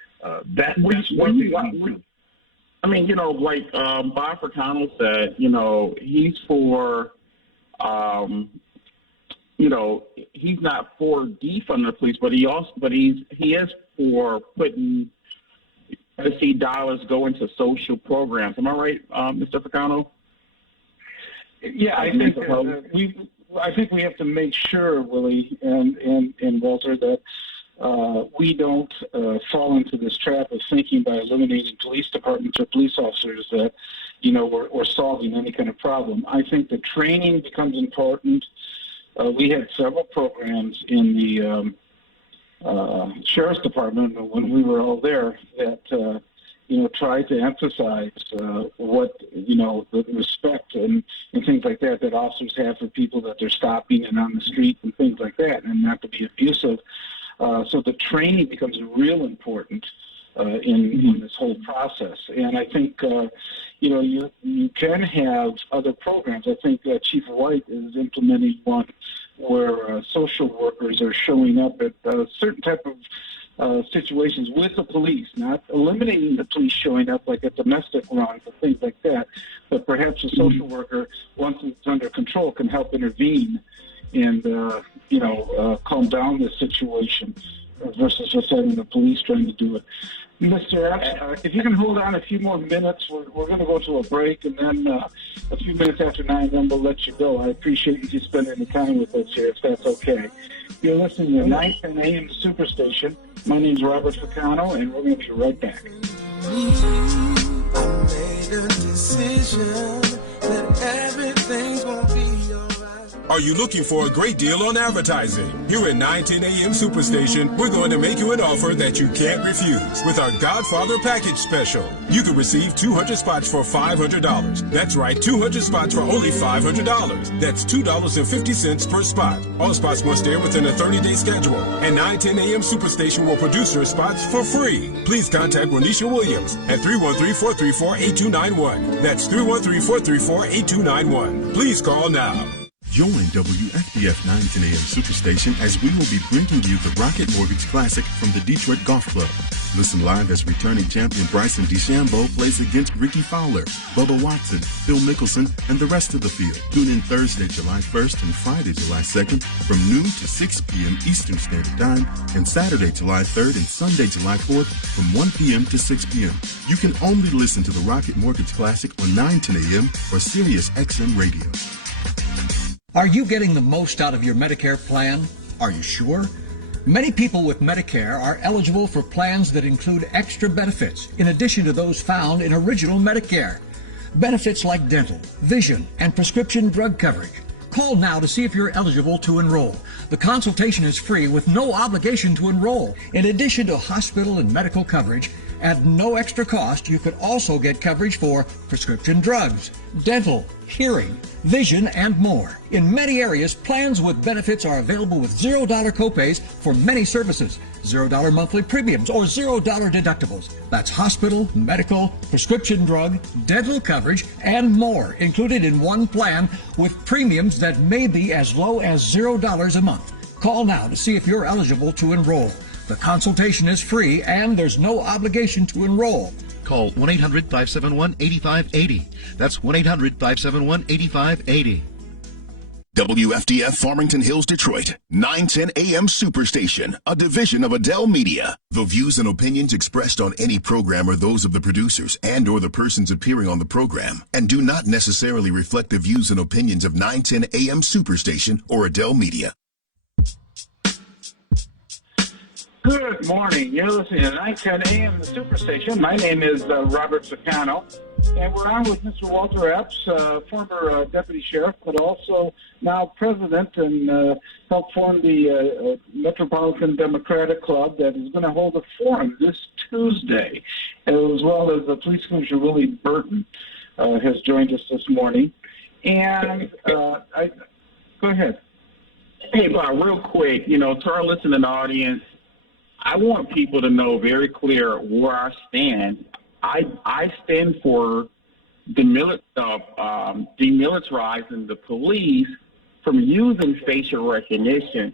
That's one thing. Like Bob Ficano said, he's for, he's not for defunding the police, but he is for putting dollars go into social programs. Am I right, Mr. Ficano? Yeah, I think we have to make sure, Willie and Walter, that we don't fall into this trap of thinking by eliminating police departments or police officers that we're solving any kind of problem. I think the training becomes important. We had several programs in the Sheriff's Department when we were all there that, tried to emphasize what, the respect and things like that officers have for people that they're stopping and on the street and things like that, and not to be abusive. So the training becomes real important in this whole process. And I think, you can have other programs. I think Chief White is implementing one where social workers are showing up at certain type of situations with the police, not eliminating the police showing up like at domestic runs and things like that, but perhaps a social worker, once it's under control, can help intervene and, calm down the situation versus just having the police trying to do it. Mr. Epps, if you can hold on a few more minutes, we're going to go to a break, and then a few minutes after 9, then we'll let you go. I appreciate you spending the time with us here, if that's okay. You're listening to 910 AM Superstation. My name's Robert Ficano, and we're going to be right back. I made a decision that everything's going to be all right. Are you looking for a great deal on advertising? Here at 910 AM Superstation, we're going to make you an offer that you can't refuse with our Godfather Package Special. You can receive 200 spots for $500. That's right, 200 spots for only $500. That's $2.50 per spot. All spots must air within a 30-day schedule, and 910 AM Superstation will produce your spots for free. Please contact Renisha Williams at 313-434-8291. That's 313-434-8291. Please call now. Join WFDF 910 AM Superstation as we will be bringing you the Rocket Mortgage Classic from the Detroit Golf Club. Listen live as returning champion Bryson DeChambeau plays against Ricky Fowler, Bubba Watson, Phil Mickelson, and the rest of the field. Tune in Thursday, July 1st and Friday, July 2nd from noon to 6 p.m. Eastern Standard Time, and Saturday, July 3rd and Sunday, July 4th from 1 p.m. to 6 p.m. You can only listen to the Rocket Mortgage Classic on 910 AM or Sirius XM Radio. Are you getting the most out of your Medicare plan? Are you sure? Many people with Medicare are eligible for plans that include extra benefits in addition to those found in original Medicare. Benefits like dental, vision, and prescription drug coverage. Call now to see if you're eligible to enroll. The consultation is free with no obligation to enroll. In addition to hospital and medical coverage, at no extra cost, you could also get coverage for prescription drugs, dental, hearing, vision, and more. In many areas, plans with benefits are available with $0 copays for many services, $0 monthly premiums, or $0 deductibles. That's hospital, medical, prescription drug, dental coverage, and more included in one plan with premiums that may be as low as $0 a month. Call now to see if you're eligible to enroll. The consultation is free and there's no obligation to enroll. Call 1-800-571-8580. That's 1-800-571-8580. WFDF Farmington Hills, Detroit, 910 AM Superstation, a division of Adele Media. The views and opinions expressed on any program are those of the producers and or the persons appearing on the program and do not necessarily reflect the views and opinions of 910 AM Superstation or Adele Media. Good morning. You're listening to 910 AM the Superstation. My name is Robert Ficano, and we're on with Mr. Walter Epps, former deputy sheriff, but also now president, and helped form the Metropolitan Democratic Club that is going to hold a forum this Tuesday, as well as Police Commissioner Willie Burton has joined us this morning. And go ahead. Hey, Bob, real quick, to our listening audience, I want people to know very clear where I stand. I stand for demilitarizing the police from using facial recognition.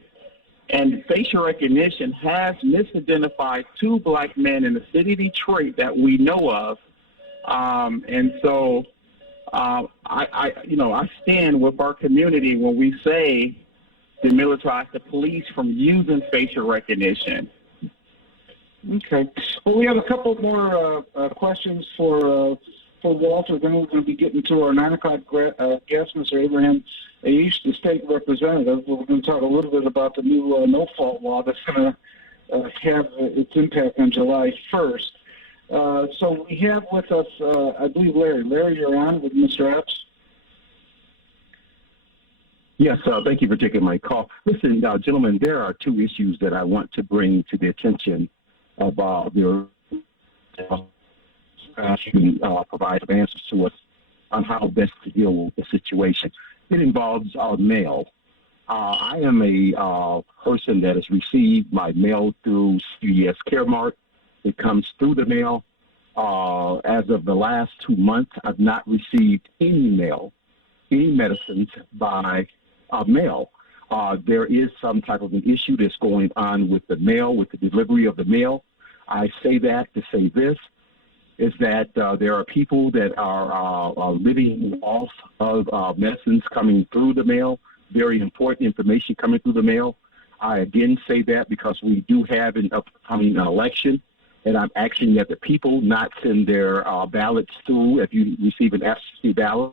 And facial recognition has misidentified 2 black men in the city of Detroit that we know of. And so I stand with our community when we say demilitarize the police from using facial recognition. Okay. Well, we have a couple more questions for Walter. Then we're going to be getting to our 9 o'clock guest, Mr. Abraham Aiyash, the state representative. We're going to talk a little bit about the new no-fault law that's going to have its impact on July 1st. So we have with us, I believe, Larry. Larry, you're on with Mr. Epps. Yes, thank you for taking my call. Listen, gentlemen, there are two issues that I want to bring to the attention of your you can provide answers to us on how best to deal with the situation. It involves mail. I am a person that has received my mail through CVS Caremark. It comes through the mail. As of the last 2 months, I've not received any mail, any medicines by mail. There is some type of an issue that's going on with the mail, with the delivery of the mail. I say that to say this, is that there are people that are living off of medicines coming through the mail, very important information coming through the mail. I again say that because we do have an upcoming election, and I'm asking that the people not send their ballots through. If you receive an absentee ballot,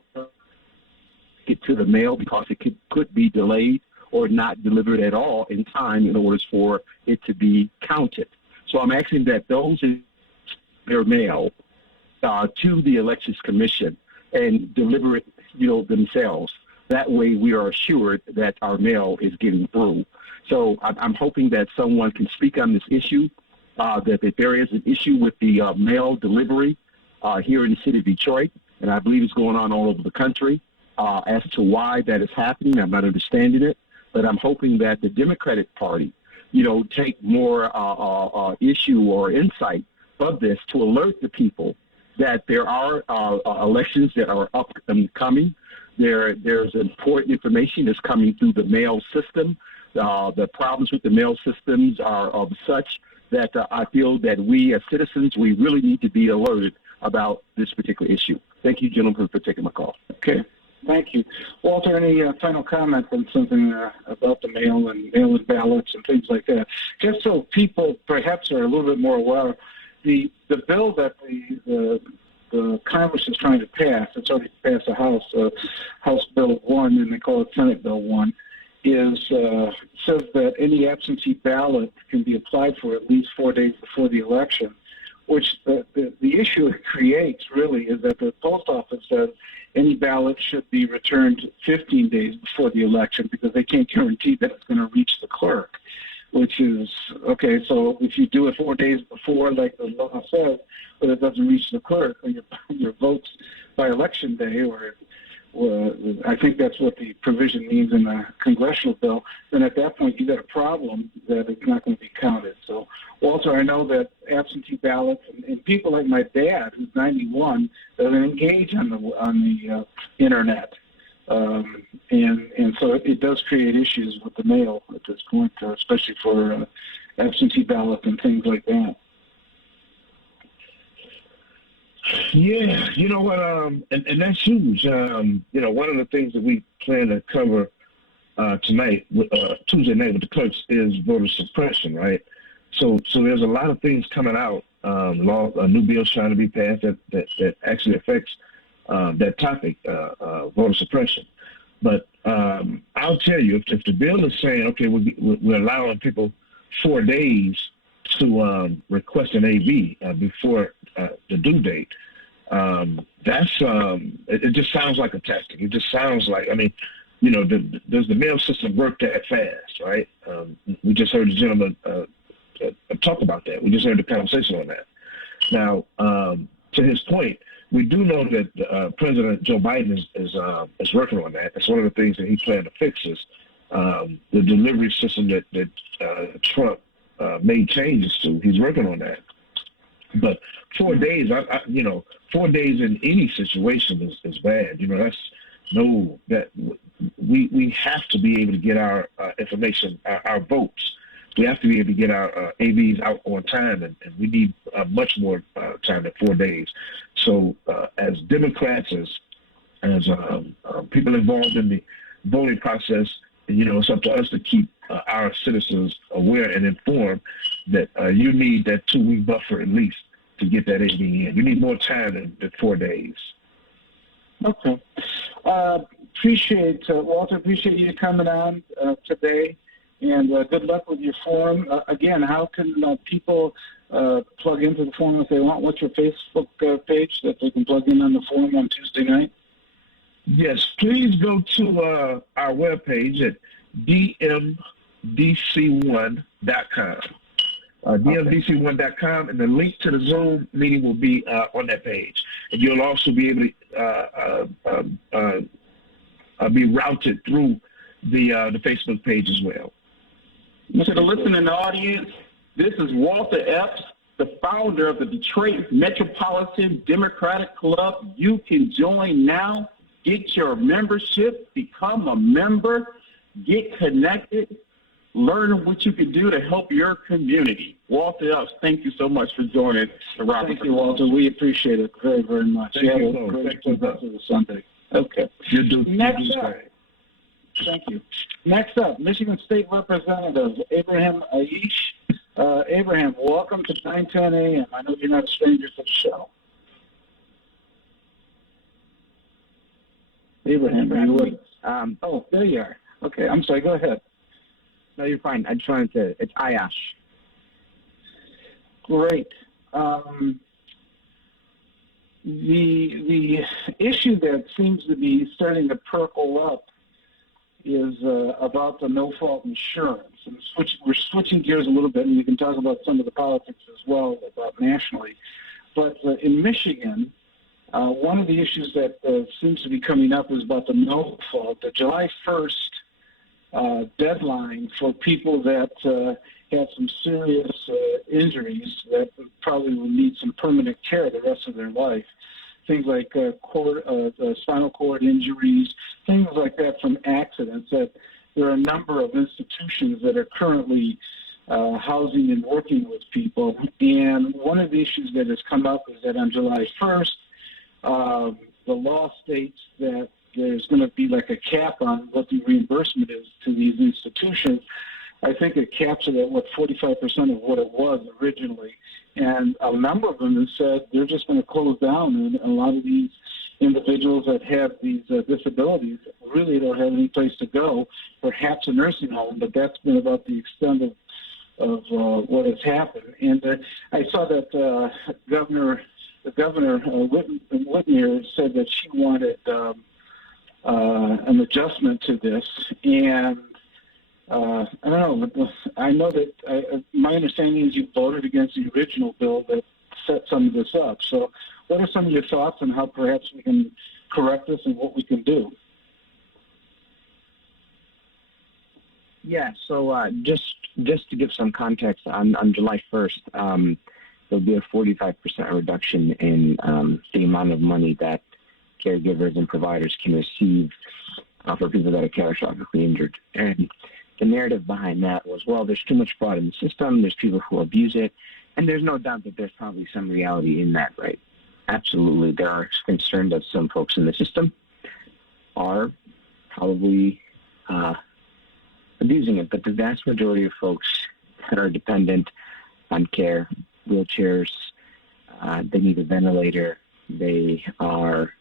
get to the mail because it could be delayed or not delivered at all in time in order for it to be counted. So I'm asking that those in their mail to the Elections Commission and deliver it, themselves. That way we are assured that our mail is getting through. So I'm hoping that someone can speak on this issue, that there is an issue with the mail delivery here in the city of Detroit, and I believe it's going on all over the country. As to why that is happening, I'm not understanding it, but I'm hoping that the Democratic Party, take more issue or insight of this to alert the people that there are elections that are upcoming. There's important information that's coming through the mail system. The problems with the mail systems are of such that I feel that we as citizens, we really need to be alerted about this particular issue. Thank you, gentlemen, for taking my call. Okay. Thank you. Walter, any final comment on something about the mail and mail-in ballots and things like that? Just so people perhaps are a little bit more aware, the bill that the Congress is trying to pass, it's already passed the House, House Bill 1, and they call it Senate Bill 1, says that any absentee ballot can be applied for at least 4 days before the election, which the issue it creates really is that the post office says any ballot should be returned 15 days before the election because they can't guarantee that it's going to reach the clerk, which is, okay, so if you do it 4 days before, like the law says, but it doesn't reach the clerk, or your votes by election day, or I think that's what the provision means in the congressional bill, then at that point you got a problem that it's not going to be counted. So, Walter, I know that absentee ballots and people like my dad, who's 91, doesn't engage on the internet, and so it does create issues with the mail at this point, especially for absentee ballots and things like that. Yeah, you know what, and that's huge. One of the things that we plan to cover tonight, Tuesday night with the clerks, is voter suppression, right? So there's a lot of things coming out. A new bill trying to be passed that actually affects that topic, voter suppression. But I'll tell you, if the bill is saying, okay, we're allowing people 4 days to request an AV before the due date, it just sounds like a tactic. It just sounds like, does the mail system work that fast, right? We just heard the gentleman talk about that. We just heard the conversation on that. Now, to his point, we do know that President Joe Biden is working on that. That's one of the things that he planned to fix is the delivery system that Trump made changes to. He's working on that. But 4 days, 4 days in any situation is bad. That we have to be able to get our information, our votes. We have to be able to get our AVs out on time, and we need much more time than 4 days. So as Democrats, as people involved in the voting process, it's up to us to keep our citizens aware and informed that you need that 2-week buffer at least to get that AV in. You need more time than 4 days. Okay. Walter, appreciate you coming on today And good luck with your forum. Again, how can people plug into the forum if they want? What's your Facebook page that they can plug in on the forum on Tuesday night? Yes, please go to our webpage at dmdc1.com. dmdc1.com, and the link to the Zoom meeting will be on that page. And you'll also be able to be routed through the Facebook page as well. To the listening audience, this is Walter Epps, the founder of the Detroit Metropolitan Democratic Club. You can join now. Get your membership, become a member, get connected, learn what you can do to help your community. Walter Epps, thank you so much for joining the Robert. Thank you, Walter. We appreciate it very, very much. Thank you, Great rest of the Sunday. Okay. Next up. Thank you. Next up, Michigan State Representative Abraham Aiyash. Abraham, welcome to 910 AM. I know you're not a stranger to the show. Abraham, are you with us? Oh, there you are. Okay, I'm sorry. Go ahead. No, you're fine. I just wanted to. It's Aiyash. Great. The issue that seems to be starting to percolate up is about the no-fault insurance. And we're switching gears a little bit, and we can talk about some of the politics as well, about nationally. But in Michigan, one of the issues that seems to be coming up is about the no-fault. The July 1st deadline for people that have some serious injuries that probably will need some permanent care the rest of their life. Things like spinal cord injuries, things like that from accidents. That there are a number of institutions that are currently housing and working with people. And one of the issues that has come up is that on July 1st, the law states that there's going to be like a cap on what the reimbursement is to these institutions. I think it caps it at, 45% of what it was originally. And a number of them have said they're just going to close down, and a lot of these individuals that have these disabilities really don't have any place to go, perhaps a nursing home, but that's been about the extent of what has happened. And I saw that Governor Whitmer said that she wanted an adjustment to this, and I don't know. I know that my understanding is you voted against the original bill that set some of this up. So what are some of your thoughts on how perhaps we can correct this and what we can do? Yeah, so just to give some context, on July 1st, there'll be a 45% reduction in the amount of money that caregivers and providers can receive for people that are catastrophically injured. And the narrative behind that was, well, there's too much fraud in the system, there's people who abuse it, and there's no doubt that there's probably some reality in that, right? Absolutely, there are concerns that some folks in the system are probably abusing it, but the vast majority of folks that are dependent on care, wheelchairs, they need a ventilator, they are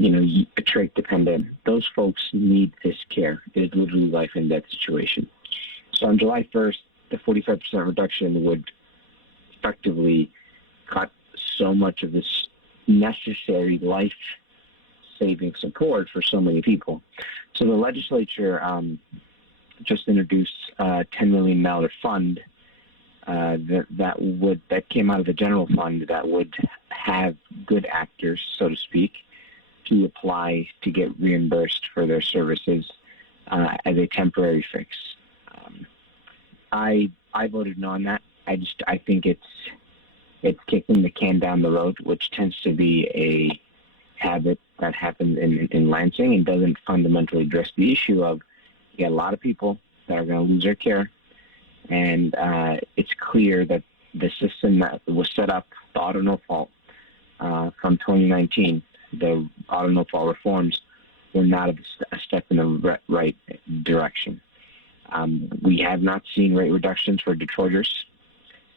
trach dependent. Those folks need this care. It is literally life and death situation. So on July 1st, the 45% reduction would effectively cut so much of this necessary life-saving support for so many people. So the legislature just introduced a $10 million fund that came out of the general fund that would have good actors, so to speak, to apply to get reimbursed for their services as a temporary fix. I voted no on that. I think it's kicking the can down the road, which tends to be a habit that happens in Lansing and doesn't fundamentally address the issue of you got a lot of people that are going to lose their care, and it's clear that the system that was set up, the auto no fault from 2019, the auto no fault reforms were not a step in the right direction. We have not seen rate reductions for Detroiters,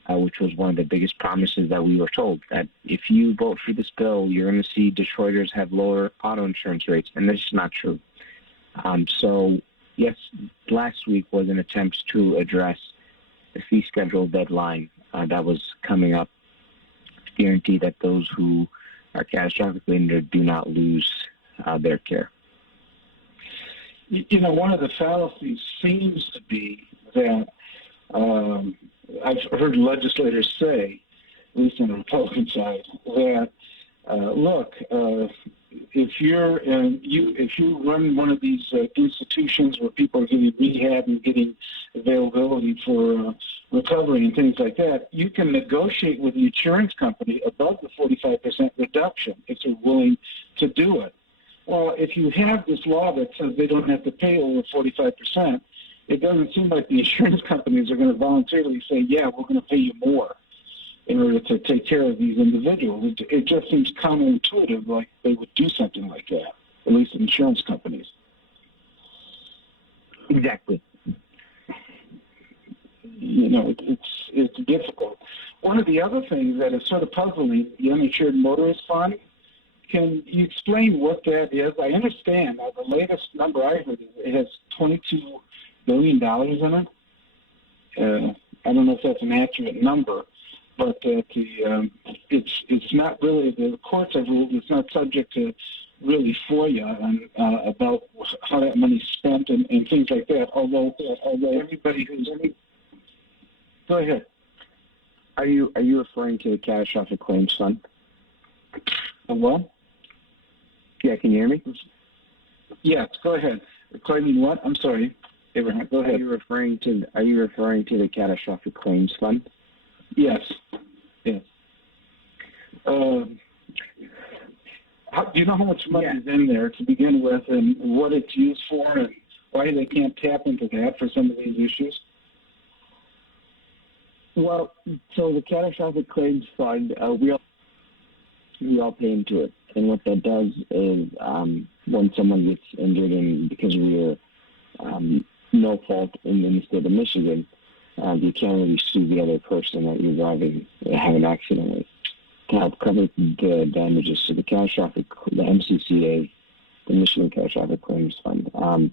which was one of the biggest promises that we were told, that if you vote for this bill, you're going to see Detroiters have lower auto insurance rates, and that's just not true. So yes, last week was an attempt to address the fee schedule deadline that was coming up to guarantee that those who are catastrophically injured do not lose their care. You know, one of the fallacies seems to be that I've heard legislators say, at least on the Republican side, that look, if you run one of these institutions where people are getting rehab and getting availability for recovery and things like that, you can negotiate with the insurance company above the 45% reduction if they're willing to do it. Well, if you have this law that says they don't have to pay over 45%, it doesn't seem like the insurance companies are going to voluntarily say, yeah, we're going to pay you more in order to take care of these individuals. It just seems counterintuitive, like they would do something like that, at least insurance companies. Exactly. You know, it's difficult. One of the other things that is sort of puzzling, the uninsured motorist fund, can you explain what that is? I understand. The latest number I heard is it has $22 billion in it. I don't know if that's an accurate number, but it's not really, the courts have ruled it's not subject to really FOIA about how that money's spent and things like that. Although everybody who's go ahead. Are you referring to the catastrophic claims fund? What? Yeah, can you hear me? Yes, go ahead. Claiming what? I'm sorry, Abraham. Go ahead. Are you referring to the catastrophic claims fund? Yes. Yes. Do you know how much money is in there to begin with, and what it's used for, and why they can't tap into that for some of these issues? Well, so the catastrophic claims fund, we all pay into it. And what that does is when someone gets injured and because we're no fault in the state of Michigan, you can't really sue the other person that you're driving have an accident with to help cover the damages to the MCCA, the Michigan Catastrophic Claims Fund.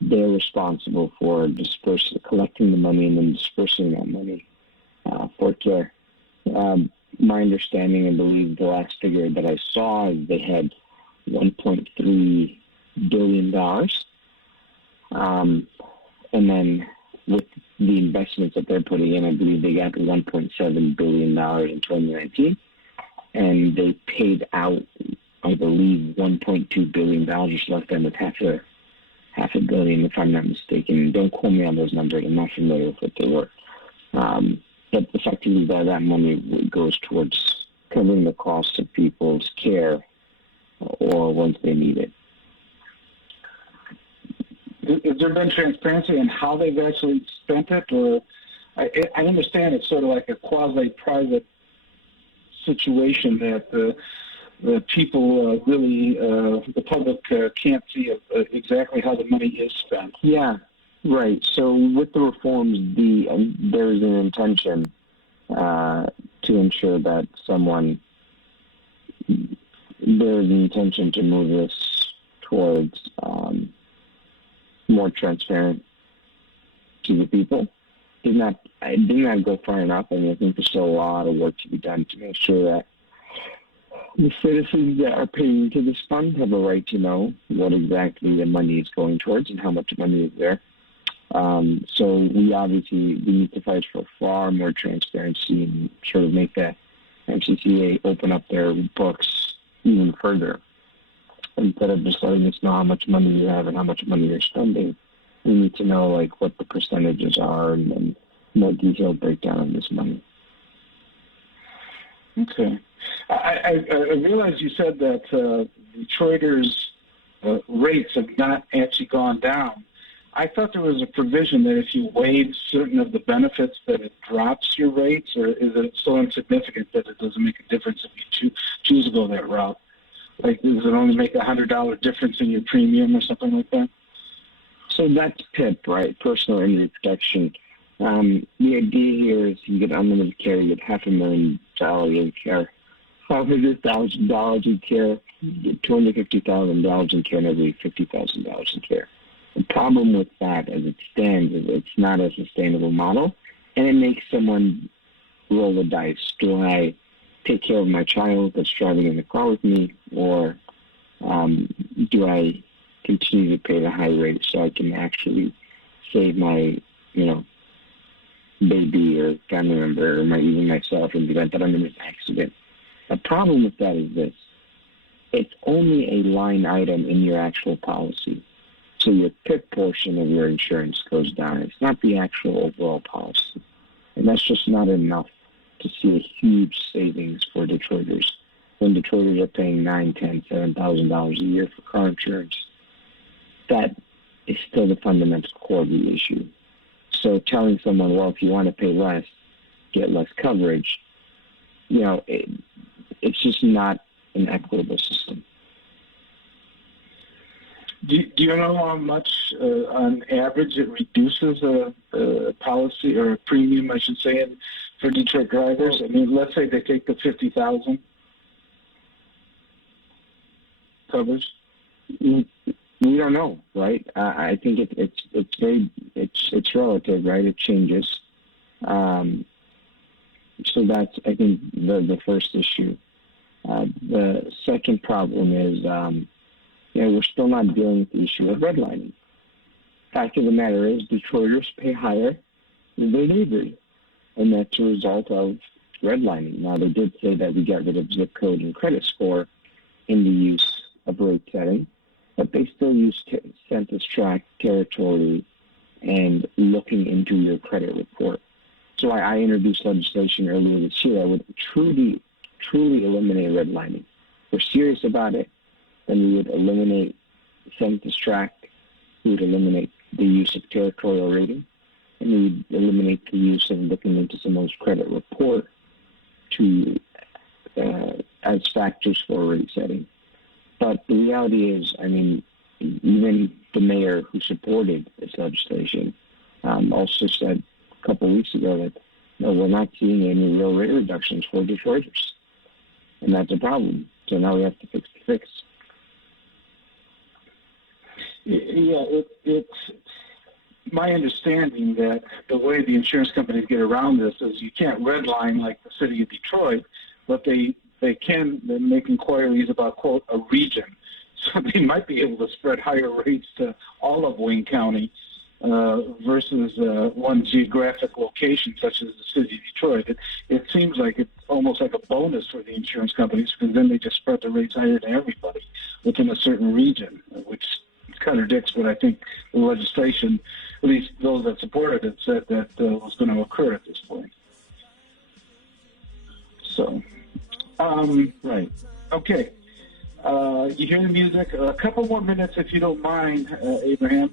They're responsible for collecting the money and then dispersing that money for care. My understanding, I believe the last figure that I saw is they had $1.3 billion. And then with the investments that they're putting in, I believe they got $1.7 billion in 2019. And they paid out, I believe, $1.2 billion, just left them with half a billion, if I'm not mistaken. Don't quote me on those numbers. I'm not familiar with what they were. But effectively, that money goes towards covering the cost of people's care or once they need it. Has there been transparency on how they've actually spent it? Or I understand it's sort of like a quasi-private situation that the people really, the public can't see exactly how the money is spent. Yeah. Right. So with the reforms, there is an intention to ensure that there is an intention to move this towards more transparent to the people. Did not go far enough. I mean, I think there's still a lot of work to be done to make sure that the citizens that are paying into this fund have a right to know what exactly the money is going towards and how much money is there. So we need to fight for far more transparency and sort of make the MCCA open up their books even further. Instead of just letting us know how much money you have and how much money you're spending, we need to know like what the percentages are and more detailed breakdown of this money. Okay. I realize you said that Detroiters' rates have not actually gone down. I thought there was a provision that if you waive certain of the benefits that it drops your rates, or is it so insignificant that it doesn't make a difference if you choose to go that route? Like, does it only make $100 difference in your premium or something like that? So that's PIP, right? Personal Injury Protection. The idea here is you get unlimited care, you get $500,000 in care, $500,000 in care, you get $250,000 in care, and every $50,000 in care. The problem with that as it stands is it's not a sustainable model, and it makes someone roll the dice. Do I take care of my child that's driving in the car with me, or do I continue to pay the high rate so I can actually save my, baby or family member or even myself in the event that I'm in an accident? The problem with that is this. It's only a line item in your actual policy. So your PIP portion of your insurance goes down. It's not the actual overall policy. And that's just not enough to see a huge savings for Detroiters when Detroiters are paying $9,000, $10,000, $7,000 a year for car insurance. That is still the fundamental core of the issue. So telling someone, well, if you want to pay less, get less coverage, it's just not an equitable system. Do you know how much, on average, it reduces a policy or a premium, I should say, for Detroit drivers? I mean, let's say they take the $50,000 coverage. We don't know, right? I think it's relative, right? It changes. So that's, I think, the first issue. The second problem is, we're still not dealing with the issue of redlining. Fact of the matter is, Detroiters pay higher than their neighbors, and that's a result of redlining. Now, they did say that we got rid of zip code and credit score in the use of rate setting, but they still use census tract, territory, and looking into your credit report. So I introduced legislation earlier this year that would truly eliminate redlining. If we're serious about it, then we would eliminate census tract, we would eliminate the use of territorial rating, and we would eliminate the use of looking into someone's credit report as factors for rate setting. But the reality is, even the mayor who supported this legislation also said a couple of weeks ago that, no, we're not seeing any real rate reductions for Detroiters. And that's a problem. So now we have to fix the fix. Yeah, it's my understanding that the way the insurance companies get around this is you can't redline like the city of Detroit, but they can make inquiries about, quote, a region. So they might be able to spread higher rates to all of Wayne County versus one geographic location such as the city of Detroit. It seems like it's almost like a bonus for the insurance companies because then they just spread the rates higher to everybody within a certain region, which contradicts what I think the legislation, at least those that supported it, said that was going to occur at this point. So, right. Okay. You hear the music. A couple more minutes, if you don't mind, Abraham.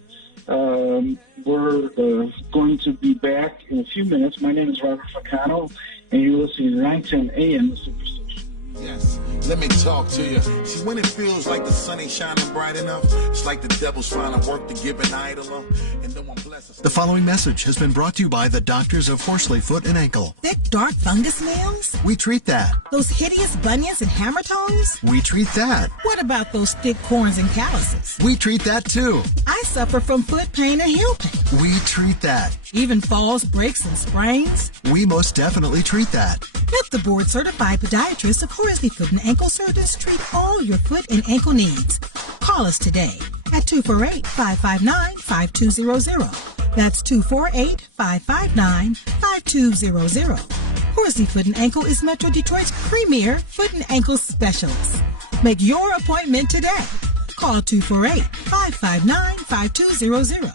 We're going to be back in a few minutes. My name is Robert Ficano, and you're listening to 910 AM Superstation. Yes, let me talk to you. See, when it feels like the sun ain't shining bright enough, it's like the devil's trying to work to give an idol up, and no one blesses. The following message has been brought to you by the doctors of Horsley Foot and Ankle. Thick, dark fungus nails? We treat that. Those hideous bunions and hammer toes? We treat that. What about those thick corns and calluses? We treat that too. I suffer from foot pain and heel pain. We treat that. Even falls, breaks, and sprains? We most definitely treat that. Let the board-certified podiatrist of Horsley Foot and Ankle Surgeons treat all your foot and ankle needs. Call us today at 248-559-5200. That's 248-559-5200. Horsley Foot and Ankle is Metro Detroit's premier foot and ankle specialist. Make your appointment today. Call 248-559-5200.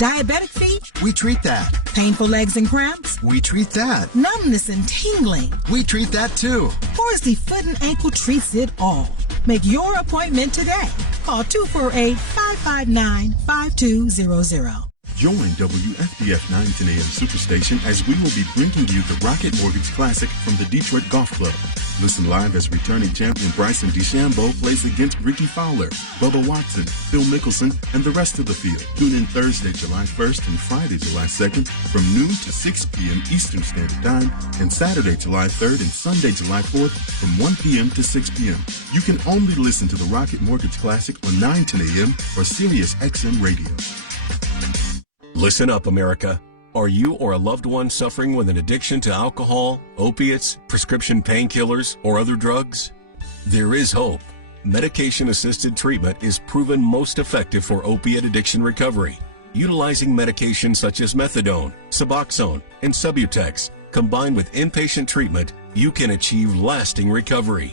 Diabetic feet? We treat that. Painful legs and cramps? We treat that. Numbness and tingling? We treat that too. Horsley Foot and Ankle treats it all. Make your appointment today. Call 248-559-5200. Join WFDF 910 AM Superstation as we will be bringing you the Rocket Mortgage Classic from the Detroit Golf Club. Listen live as returning champion Bryson DeChambeau plays against Ricky Fowler, Bubba Watson, Phil Mickelson, and the rest of the field. Tune in Thursday, July 1st and Friday, July 2nd from noon to 6 p.m. Eastern Standard Time, and Saturday, July 3rd and Sunday, July 4th from 1 p.m. to 6 p.m. You can only listen to the Rocket Mortgage Classic on 910 AM or Sirius XM Radio. Listen up, America. Are you or a loved one suffering with an addiction to alcohol, opiates, prescription painkillers, or other drugs? There is hope. Medication-assisted treatment is proven most effective for opiate addiction recovery. Utilizing medications such as methadone, Suboxone, and Subutex, combined with inpatient treatment, you can achieve lasting recovery.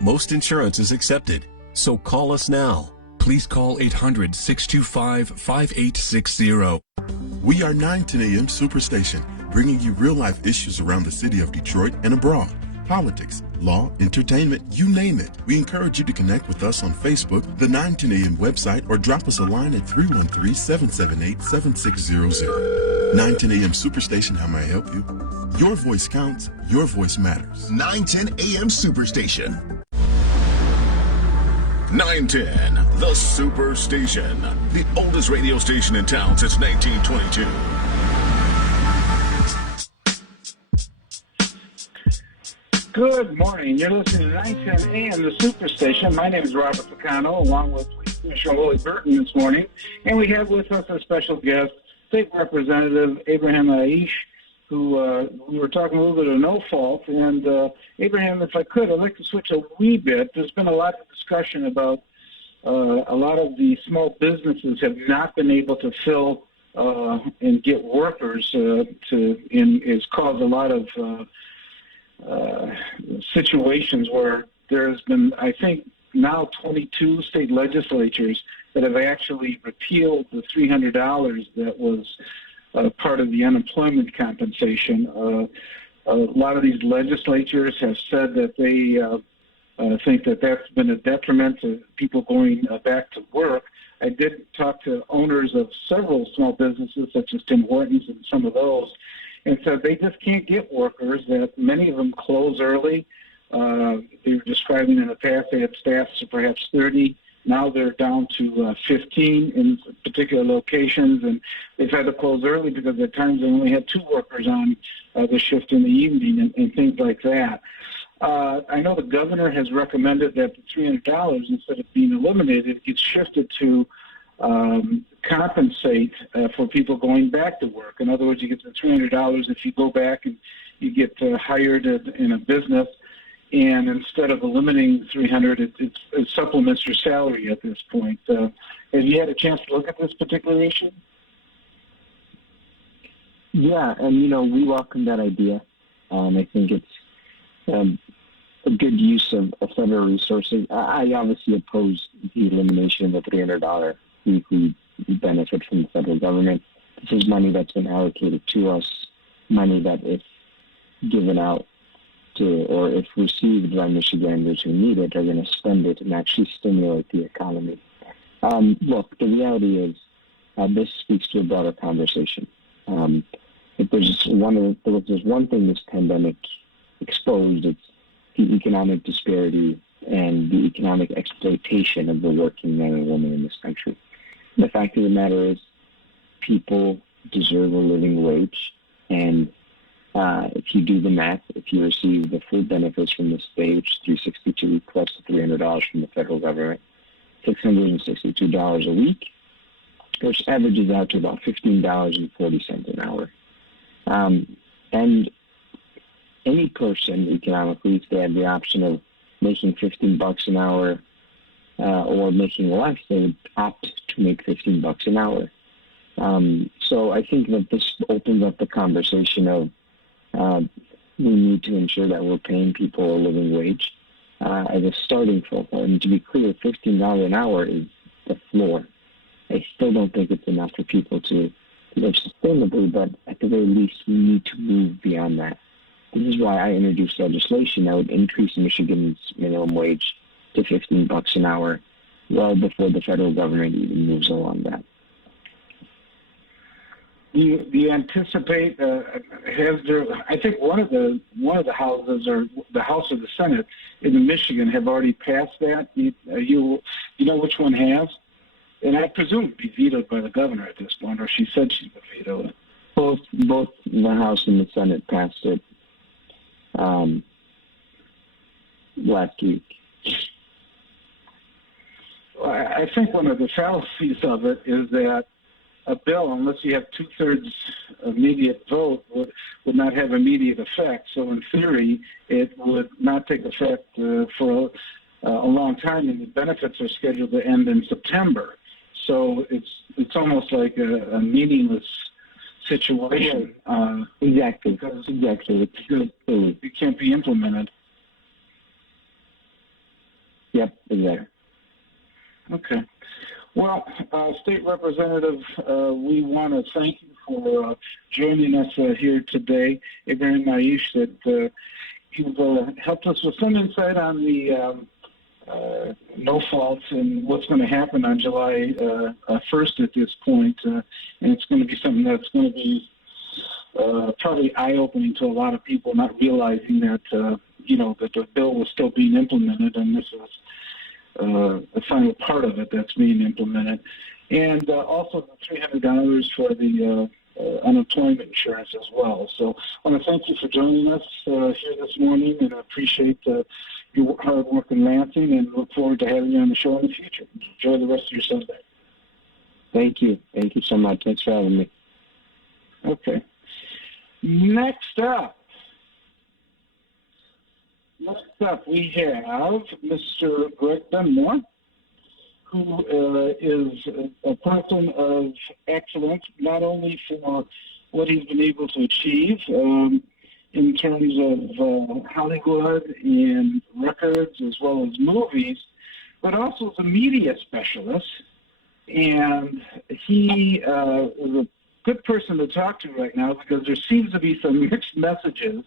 Most insurance is accepted, so call us now. Please call 800-625-5860. We are 910 AM Superstation, bringing you real-life issues around the city of Detroit and abroad. Politics, law, entertainment, you name it. We encourage you to connect with us on Facebook, the 910 AM website, or drop us a line at 313-778-7600. 910 AM Superstation, how may I help you? Your voice counts, your voice matters. 910 AM Superstation. 910, the Superstation, the oldest radio station in town since 1922. Good morning. You're listening to 910 AM, the Superstation. My name is Robert Ficano, along with Commissioner Willie Burton this morning. And we have with us a special guest, State Representative Abraham Aiyash, who we were talking a little bit of no fault. And Abraham, if I could, I'd like to switch a wee bit. There's been a lot of discussion about a lot of the small businesses have not been able to fill and get workers it's caused a lot of situations where there's been, I think, now 22 state legislatures that have actually repealed the $300 that was part of the unemployment compensation. A lot of these legislatures have said that they think that that's been a detriment to people going back to work. I did talk to owners of several small businesses, such as Tim Hortons and some of those, and said they just can't get workers, that many of them close early. They were describing in the past they had staffs of perhaps 30. Now they're down to 15 in particular locations, and they've had to close early because at times they only had 2 workers on the shift in the evening and things like that. I know the governor has recommended that the $300, instead of being eliminated, gets shifted to compensate for people going back to work. In other words, you get the $300 if you go back and you get hired in a business, and instead of eliminating $300, it supplements your salary at this point. Have you had a chance to look at this particular issue? Yeah, and we welcome that idea. I think it's a good use of federal resources. I obviously oppose the elimination of the $300 weekly benefit from the federal government. This is money that's been allocated to us, money that if given out to, or if received by Michiganders who need it, are going to spend it and actually stimulate the economy. Look, the reality is this speaks to a broader conversation. If there's one thing this pandemic exposed, it's the economic disparity and the economic exploitation of the working man and woman in this country. The fact of the matter is, people deserve a living wage, and if you do the math, if you receive the full benefits from the state, $362 plus the $300 from the federal government, $662 a week, which averages out to about $15.40 an hour. And any person economically, if they had the option of making $15 an hour or making less, they would opt to make $15 an hour. So I think that this opens up the conversation of we need to ensure that we're paying people a living wage as a starting point. And to be clear, $15 an hour is the floor. I still don't think it's enough for people to live sustainably, but at the very least, we need to move beyond that. This is why I introduced legislation that would increase Michigan's minimum wage to $15 an hour well before the federal government even moves along that. Do you anticipate? I think one of the houses, or the House or the Senate in Michigan, have already passed that. You know which one has? And I presume it'd be vetoed by the governor at this point, or she said she would veto it. Both the House and the Senate passed it last week. I think one of the fallacies of it is that a bill, unless you have 2/3 immediate vote, would not have immediate effect. So in theory, it would not take effect for a long time, and the benefits are scheduled to end in September. So it's almost like a meaningless situation. Exactly. Because exactly. It can't be implemented. Yep, exactly. Okay. Well, State Representative, we want to thank you for joining us here today. Ibrahim Aiyash, that you've helped us with some insight on the no faults and what's going to happen on July 1st at this point. And it's going to be something that's going to be probably eye-opening to a lot of people, not realizing that, that the bill was still being implemented, and this is the final part of it that's being implemented. And also the $300 for the unemployment insurance as well. So I want to thank you for joining us here this morning, and I appreciate your hard work in Lansing, and look forward to having you on the show in the future. Enjoy the rest of your Sunday. Thank you. Thank you so much. Thanks for having me. Okay. Next up, we have Mr. Greg Dunmore, who is a person of excellence, not only for what he's been able to achieve in terms of Hollywood and records as well as movies, but also as a media specialist. And he is a good person to talk to right now, because there seems to be some mixed messages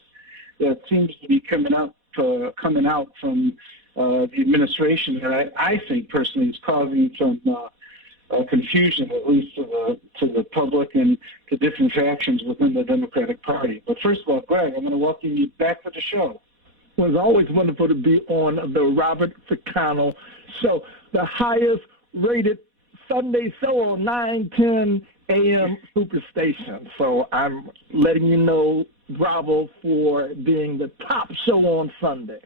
that seems to be coming out from the administration that I think personally is causing some confusion, at least to the public and to different factions within the Democratic Party. But first of all, Greg, I'm going to welcome you back to the show. Well, it's always wonderful to be on the Robert Ficano show, the highest rated Sunday show on 910 AM Superstation. So I'm letting you know, bravo for being the top show on Sunday.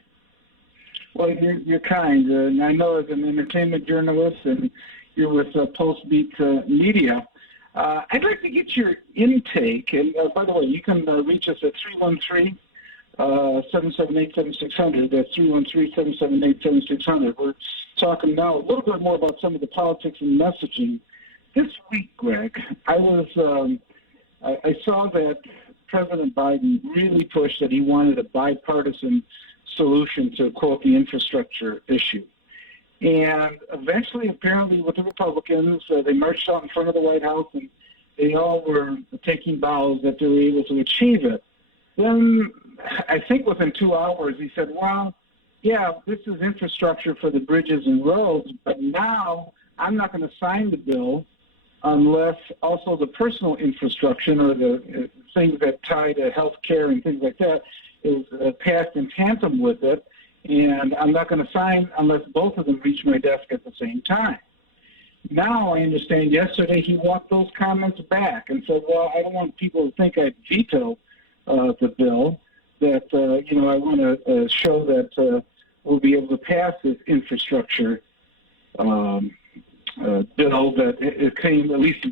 Well, you're kind, and I know as an entertainment journalist, and you're with Postbeat Media. I'd like to get your intake, and by the way, you can reach us at 313-778-7600. That's 313-778-7600. We're talking now a little bit more about some of the politics and messaging. This week, Greg, I saw that President Biden really pushed that he wanted a bipartisan solution to, quote, the infrastructure issue. And eventually, apparently, with the Republicans, they marched out in front of the White House, and they all were taking vows that they were able to achieve it. Then, I think within 2 hours, he said, well, yeah, this is infrastructure for the bridges and roads, but now I'm not going to sign the bill unless also the personal infrastructure or the things that tie to health care and things like that is passed in tandem with it, and I'm not going to sign unless both of them reach my desk at the same time. Now I understand yesterday he walked those comments back and said, well, I don't want people to think I veto the bill, that, I want to show that we'll be able to pass this infrastructure bill, that it came, at least the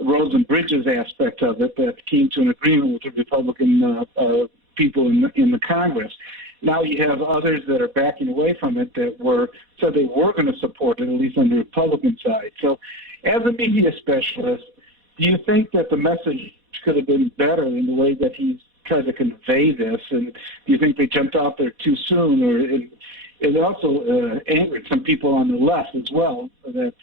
roads and bridges aspect of it, that came to an agreement with the Republican people in the Congress. Now you have others that are backing away from it that said they were going to support it, at least on the Republican side. So as a media specialist, do you think that the message could have been better in the way that he's tried to convey this? And do you think they jumped out there too soon? Or it also angered some people on the left as well, that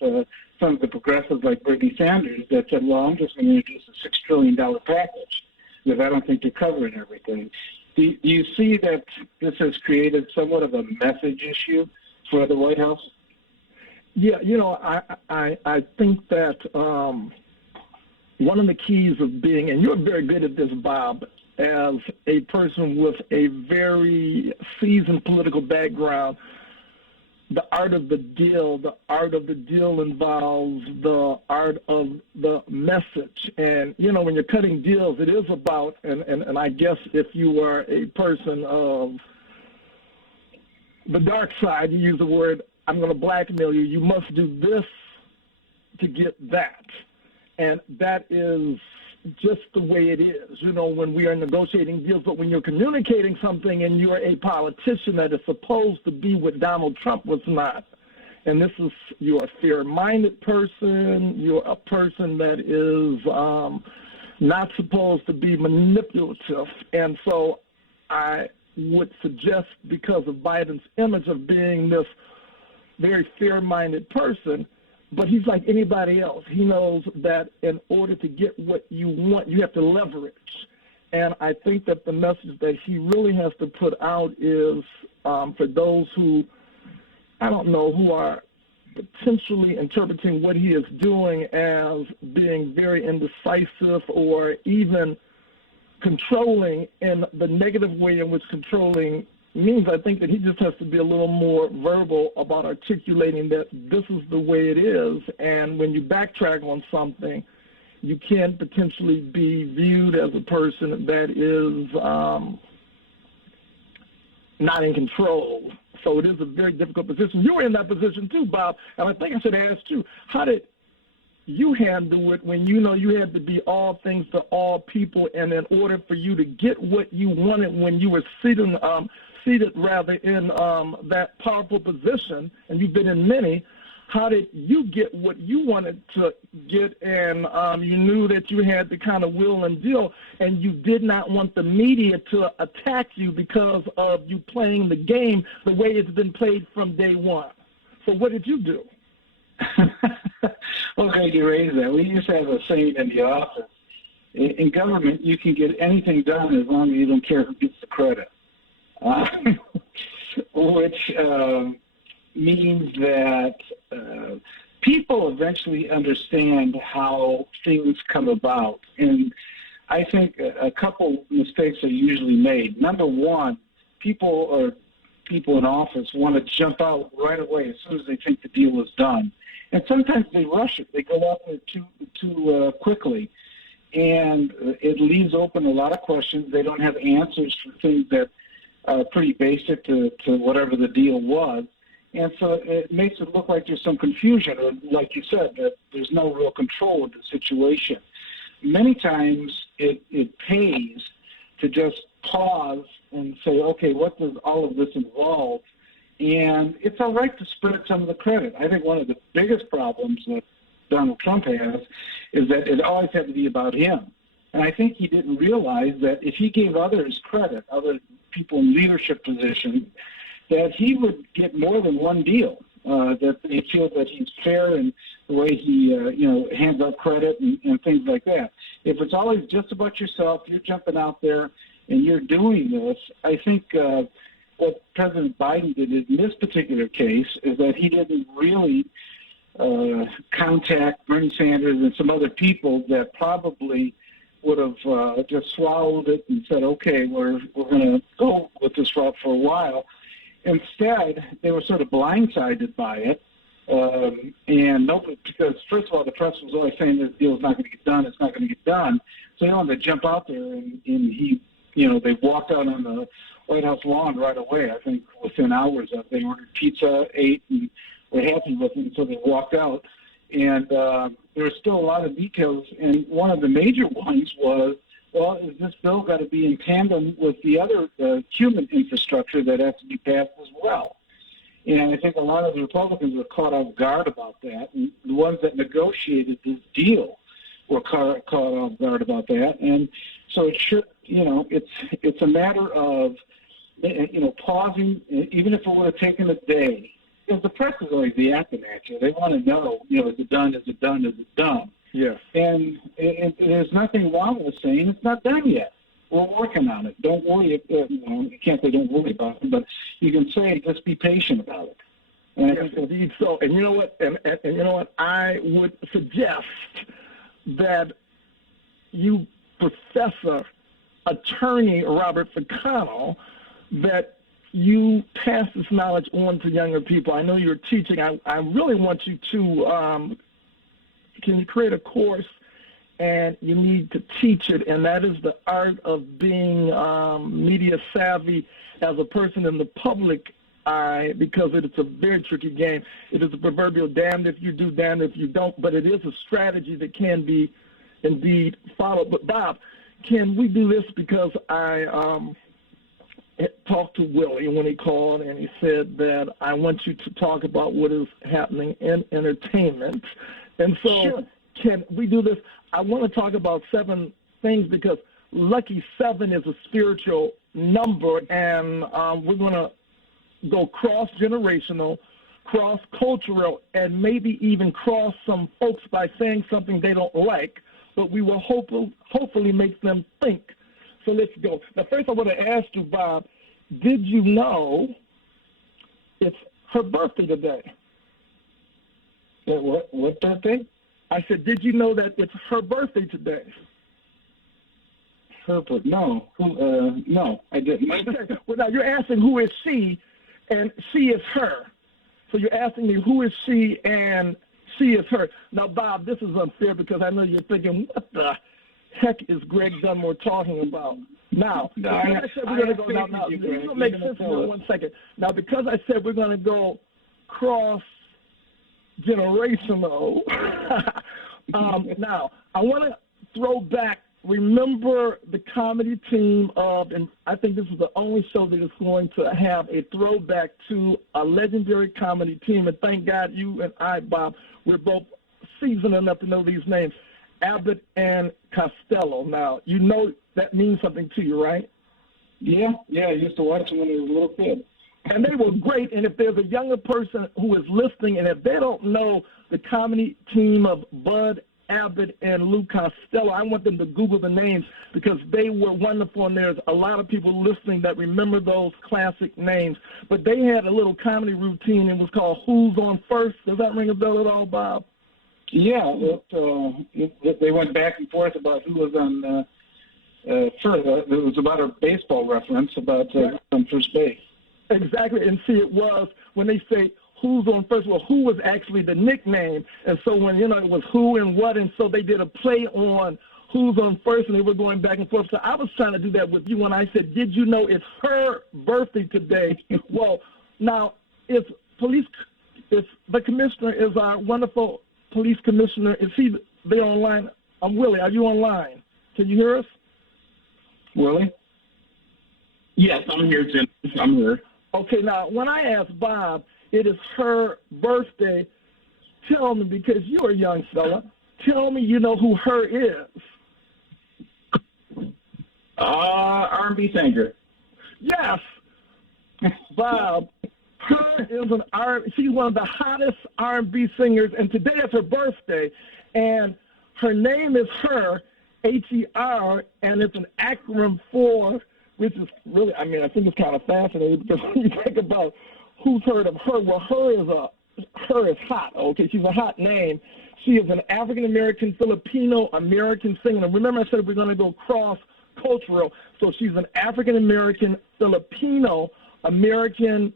some of the progressives like Bernie Sanders that said, well, I'm just going to introduce a $6 trillion package, because I don't think they're covering everything. Do you see that this has created somewhat of a message issue for the White House? Yeah, I think that one of the keys of being, and you're very good at this, Bob, as a person with a very seasoned political background, the art of the deal involves the art of the message. And, when you're cutting deals, it is about, and I guess if you are a person of the dark side, you use the word, I'm going to blackmail you, you must do this to get that. And that is just the way it is, when we are negotiating deals. But when you're communicating something and you're a politician that is supposed to be what Donald Trump was not, and you're a fair-minded person, you're a person that is not supposed to be manipulative. And so I would suggest, because of Biden's image of being this very fair-minded person, but he's like anybody else. He knows that in order to get what you want, you have to leverage. And I think that the message that he really has to put out is for those who, I don't know, who are potentially interpreting what he is doing as being very indecisive or even controlling in the negative way in which controlling means. I think that he just has to be a little more verbal about articulating that this is the way it is, and when you backtrack on something, you can potentially be viewed as a person that is not in control. So it is a very difficult position. You were in that position too, Bob, and I think I should ask you, how did you handle it when you had to be all things to all people, and in order for you to get what you wanted when you were seated rather in that powerful position, and you've been in many, how did you get what you wanted to get, and you knew that you had to kind of will and deal, and you did not want the media to attack you because of you playing the game the way it's been played from day one? So what did you do? Well, glad you raised that. We used to have a saying in the office. In government, you can get anything done as long as you don't care who gets the credit. Which means that people eventually understand how things come about. And I think a couple mistakes are usually made. Number one, people in office want to jump out right away as soon as they think the deal is done. And sometimes they rush it. They go out there too quickly. And it leaves open a lot of questions. They don't have answers for things that pretty basic to whatever the deal was. And so it makes it look like there's some confusion, or like you said, that there's no real control of the situation. Many times it pays to just pause and say, okay, what does all of this involve? And it's all right to spread some of the credit. I think one of the biggest problems that Donald Trump has is that it always had to be about him. And I think he didn't realize that if he gave others credit, other people in leadership positions, that he would get more than one deal, that they feel that he's fair in the way he, hands out credit and things like that. If it's always just about yourself, you're jumping out there and you're doing this, I think what President Biden did in this particular case is that he didn't really contact Bernie Sanders and some other people that probably would have just swallowed it and said, okay, we're going to go with this route for a while. Instead, they were sort of blindsided by it. And nobody, because first of all, the press was always saying this deal is not going to get done, it's not going to get done. So they wanted to jump out there and they walked out on the White House lawn right away. I think within hours of it, they ordered pizza, ate, and were happy with it, so they walked out. And there were still a lot of details, and one of the major ones was, well, is this bill got to be in tandem with the other human infrastructure that has to be passed as well? And I think a lot of the Republicans were caught off guard about that, and the ones that negotiated this deal were caught off guard about that. And so it should, it's a matter of, pausing, even if it would have taken a day. Because the press is always yapping at you. They want to know, is it done, is it done, is it done? Yes. And there's nothing wrong with saying it's not done yet. We're working on it. Don't worry. You can't say don't worry about it, but you can say just be patient about it. And yes, indeed so. And you know what? And you know what? I would suggest that you, Professor Attorney Robert Ficano, that you pass this knowledge on to younger people. I know you're teaching. I really want you to, can you create a course, and you need to teach it, and that is the art of being media savvy as a person in the public because it is a very tricky game. It is a proverbial damned if you do, damned if you don't, but it is a strategy that can be indeed followed. But Bob, can we do this? Because I talked to Willie when he called, and he said that I want you to talk about what is happening in entertainment. And so Sure. Can we do this? I want to talk about 7 things because lucky 7 is a spiritual number, and we're going to go cross-generational, cross-cultural, and maybe even cross some folks by saying something they don't like, but we will hopefully make them think. So let's go. Now, first I want to ask you, Bob, did you know it's her birthday today? What birthday? I said, did you know that it's her birthday today? Herbert, no. No, I didn't. Okay. Well, now you're asking who is she, and she is her. So you're asking me who is she, and she is her. Now, Bob, this is unfair because I know you're thinking, what the heck is Greg Dunmore talking about? Now, because I said we're going to go now. This will make sense in 1 second. Now, because I said we're going to go cross-generational, now, I want to throw back. Remember the comedy team of, and I think this is the only show that is going to have a throwback to a legendary comedy team. And thank God you and I, Bob, we're both seasoned enough to know these names, Abbott and Costello. Now, you know that means something to you, right? Yeah, I used to watch them when I was a little kid. And they were great. And if there's a younger person who is listening, and if they don't know the comedy team of Bud Abbott and Lou Costello, I want them to Google the names because they were wonderful, and there's a lot of people listening that remember those classic names. But they had a little comedy routine. It was called Who's on First. Does that ring a bell at all, Bob? Yeah, they went back and forth about who was on first. It was about a baseball reference about on first base. Exactly, and see, it was when they say who's on first, well, who was actually the nickname, and so when, it was who and what, and so they did a play on who's on first, and they were going back and forth. So I was trying to do that with you when I said, did you know it's her birthday today? Well, now, the commissioner is our wonderful police commissioner. Is he there online? Willie, are you online? Can you hear us? Willie? Yes, I'm here, Jim. I'm here. Okay, now, when I asked Bob, it is her birthday, tell me, because you're a young fella, tell me you know who her is. R&B singer. Yes. Bob, her is she's one of the hottest R&B singers, and today is her birthday, and her name is Her, H-E-R, and it's an acronym for, which is really, I think it's kind of fascinating because when you think about who's heard of her, well, her is hot, okay? She's a hot name. She is an African-American, Filipino-American singer. And remember I said we're going to go cross-cultural. So she's an African-American, Filipino-American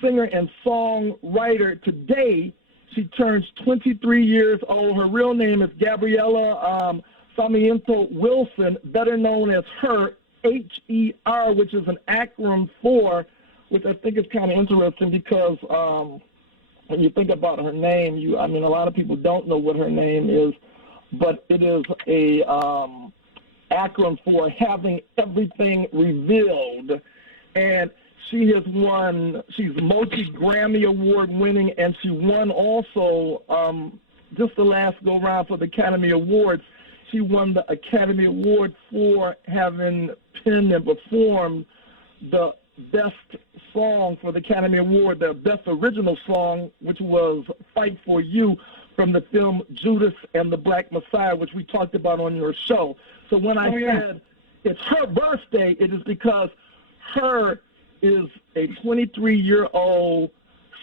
singer and songwriter. Today, she turns 23 years old. Her real name is Gabriella Sarmiento Wilson, better known as Her, H-E-R, which is an acronym for, which I think is kind of interesting because when you think about her name, a lot of people don't know what her name is, but it is a acronym for having everything revealed. And she's multi-Grammy Award winning, and she won also, just the last go-round for the Academy Awards, she won the Academy Award for having penned and performed the best song for the Academy Award, the best original song, which was Fight for You from the film Judas and the Black Messiah, which we talked about on your show. So when I said it's her birthday, it is because Her is a 23-year-old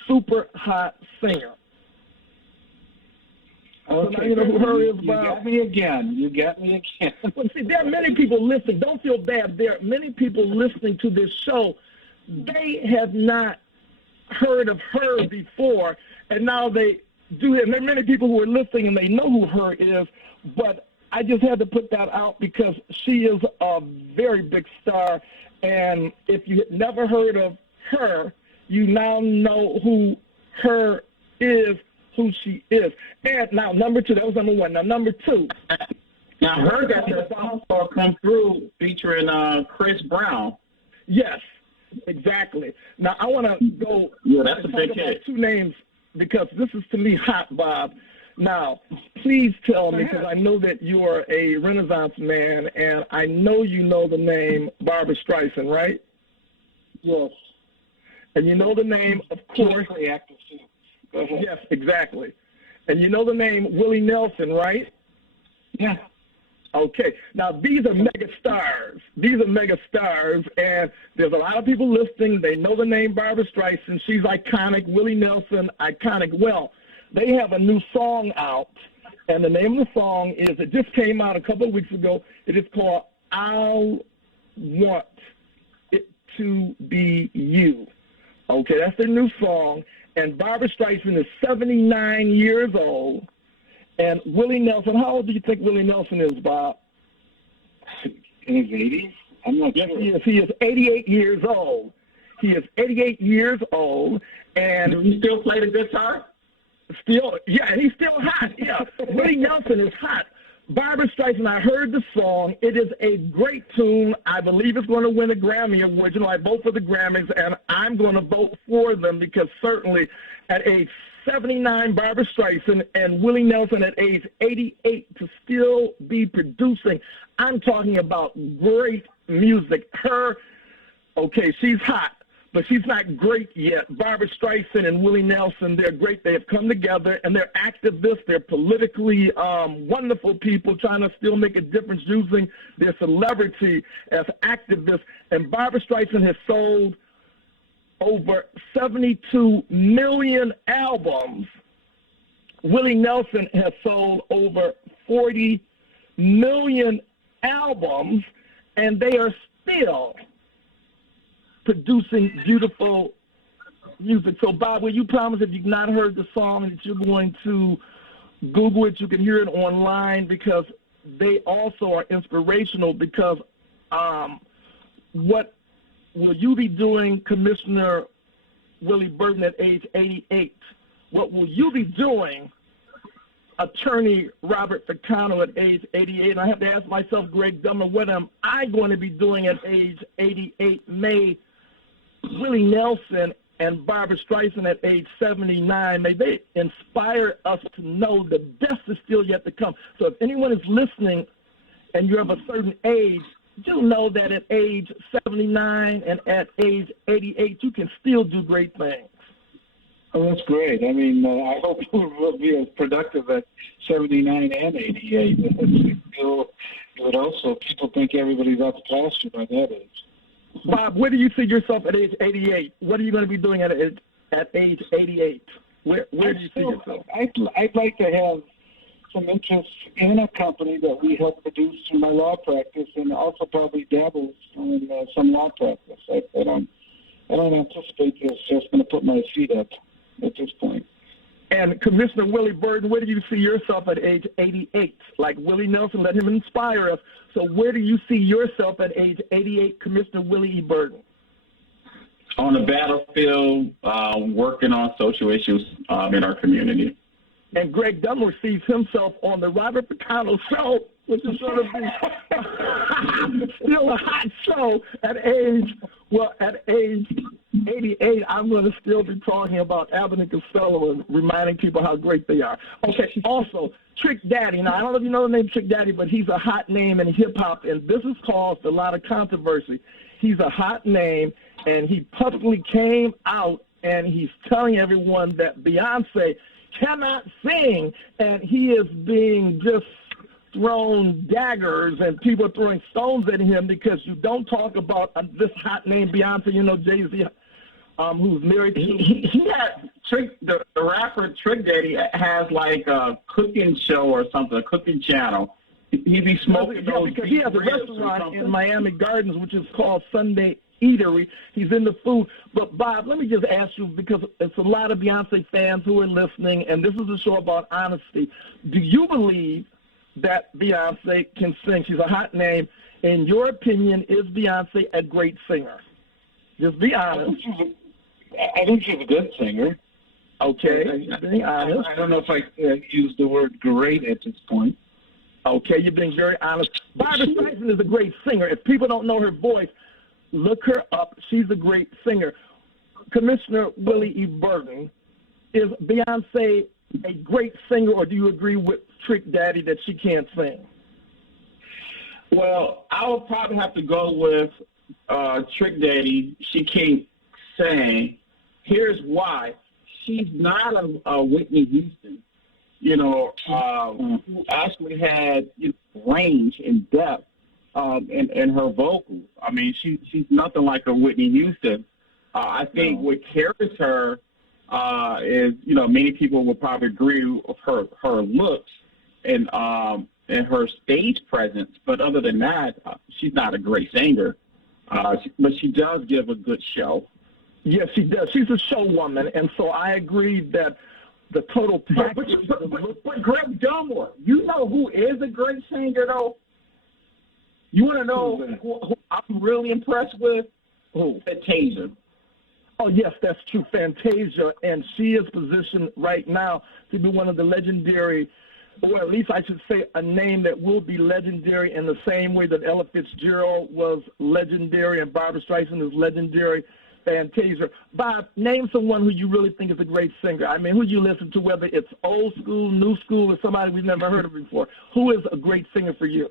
super hot singer. Okay. So now you know who Her is, Bob. You got me again. Well, see, there are many people listening. Don't feel bad. There are many people listening to this show. They have not heard of Her before, and now they do. And there are many people who are listening, and they know who Her is, but I just had to put that out because she is a very big star, and if you had never heard of Her, you now know who her is, who she is. And now, number two, that was number one. Now, number two. Now, I heard that the song star come through featuring Chris Brown. Yes, exactly. Now, I want to go that's a big hit. Two names because this is, to me, hot, Bob. Now, please tell me, because I know that you are a Renaissance man, and I know you know the name Barbra Streisand, right? Yes. And you know the name, of course. Go ahead. Yes, exactly. And you know the name Willie Nelson, right? Yeah. Okay. Now, these are mega stars. These are mega stars, and there's a lot of people listening. They know the name Barbra Streisand. She's iconic. Willie Nelson, iconic. Well, they have a new song out, and the name of the song is, it just came out a couple of weeks ago. It is called I Want It to Be You. Okay, that's their new song. And Barbra Streisand is 79 years old. And Willie Nelson, how old do you think Willie Nelson is, Bob? In his 80s? I'm not sure. Yes, he is 88 years old. He is 88 years old. And do he still play the guitar? Still, yeah, and he's still hot. Yeah, Willie Nelson is hot. Barbra Streisand, I heard the song. It is a great tune. I believe it's going to win a Grammy Award. You know, I vote for the Grammys, and I'm going to vote for them because certainly at age 79, Barbra Streisand and Willie Nelson at age 88 to still be producing. I'm talking about great music. Okay, she's hot, but she's not great yet. Barbra Streisand and Willie Nelson, they're great. They have come together, and they're activists. They're politically wonderful people trying to still make a difference using their celebrity as activists. And Barbra Streisand has sold over 72 million albums. Willie Nelson has sold over 40 million albums, and they are still producing beautiful music. So, Bob, will you promise if you've not heard the song that you're going to Google it, you can hear it online, because they also are inspirational, because what will you be doing, Commissioner Willie Burton, at age 88? What will you be doing, Attorney Robert Ficano, at age 88? And I have to ask myself, Greg Dunmore, what am I going to be doing at age 88? May Willie Nelson and Barbra Streisand at age 79, may they inspire us to know the best is still yet to come. So if anyone is listening and you're of a certain age, do know that at age 79 and at age 88, you can still do great things. Oh, that's great. I mean, I hope we'll be as productive at 79 and 88. It would also, people think everybody's out the pasture by that age. Bob, where do you see yourself at age 88? What are you going to be doing at age 88? Where do you see yourself? I'd like to have some interest in a company that we help produce through my law practice, and also probably dabble in some law practice. I don't anticipate this just going to put my feet up at this point. And Commissioner Willie Burton, where do you see yourself at age 88? Like Willie Nelson, let him inspire us. So where do you see yourself at age 88, Commissioner Willie E. Burton? On the battlefield, working on social issues in our community. And Greg Dunmore sees himself on the Robert Ficano show, which is sort of still a hot show at age 88. I'm going to still be talking about Abbott and Costello and reminding people how great they are. Okay, also, Trick Daddy. Now, I don't know if you know the name Trick Daddy, but he's a hot name in hip-hop, and this has caused a lot of controversy. He's a hot name, and he publicly came out, and he's telling everyone that Beyonce cannot sing, and he is being just thrown daggers, and people are throwing stones at him because you don't talk about this hot name Beyonce. You know, Jay-Z, who's married to. He had the rapper Trick Daddy has like a cooking show or something, a cooking channel. He be smoking those. Because he has a restaurant in Miami Gardens, which is called Sunday Eatery. He's in the food. But, Bob, let me just ask you, because it's a lot of Beyonce fans who are listening, and this is a show about honesty. Do you believe that Beyonce can sing? She's a hot name. In your opinion, is Beyonce a great singer? Just be honest. I think she's a good singer. Okay, being honest. I don't know if I use the word great at this point. Okay, you're being very honest. Barbara Streisand is a great singer. If people don't know her voice, look her up. She's a great singer. Commissioner Willie E. Burton, is Beyonce a great singer, or do you agree with Trick Daddy that she can't sing? Well, I would probably have to go with Trick Daddy. She can't sing. Here's why. She's not a Whitney Houston, who actually had range and depth in her vocals. I mean, she's nothing like a Whitney Houston. I think what carries her is, many people would probably agree with her looks and her stage presence. But other than that, she's not a great singer. But she does give a good show. Yes, she does. She's a show woman, and so I agree that the total package. But Greg Dunmore, you know who is a great singer, though? You want to know who I'm really impressed with? Who? Fantasia. Oh, yes, that's true. Fantasia, and she is positioned right now to be one of the legendary, or at least I should say a name that will be legendary in the same way that Ella Fitzgerald was legendary and Barbara Streisand is legendary. Fantasia. Bob, name someone who you really think is a great singer. I mean, who you listen to, whether it's old school, new school, or somebody we've never heard of before. Who is a great singer for you?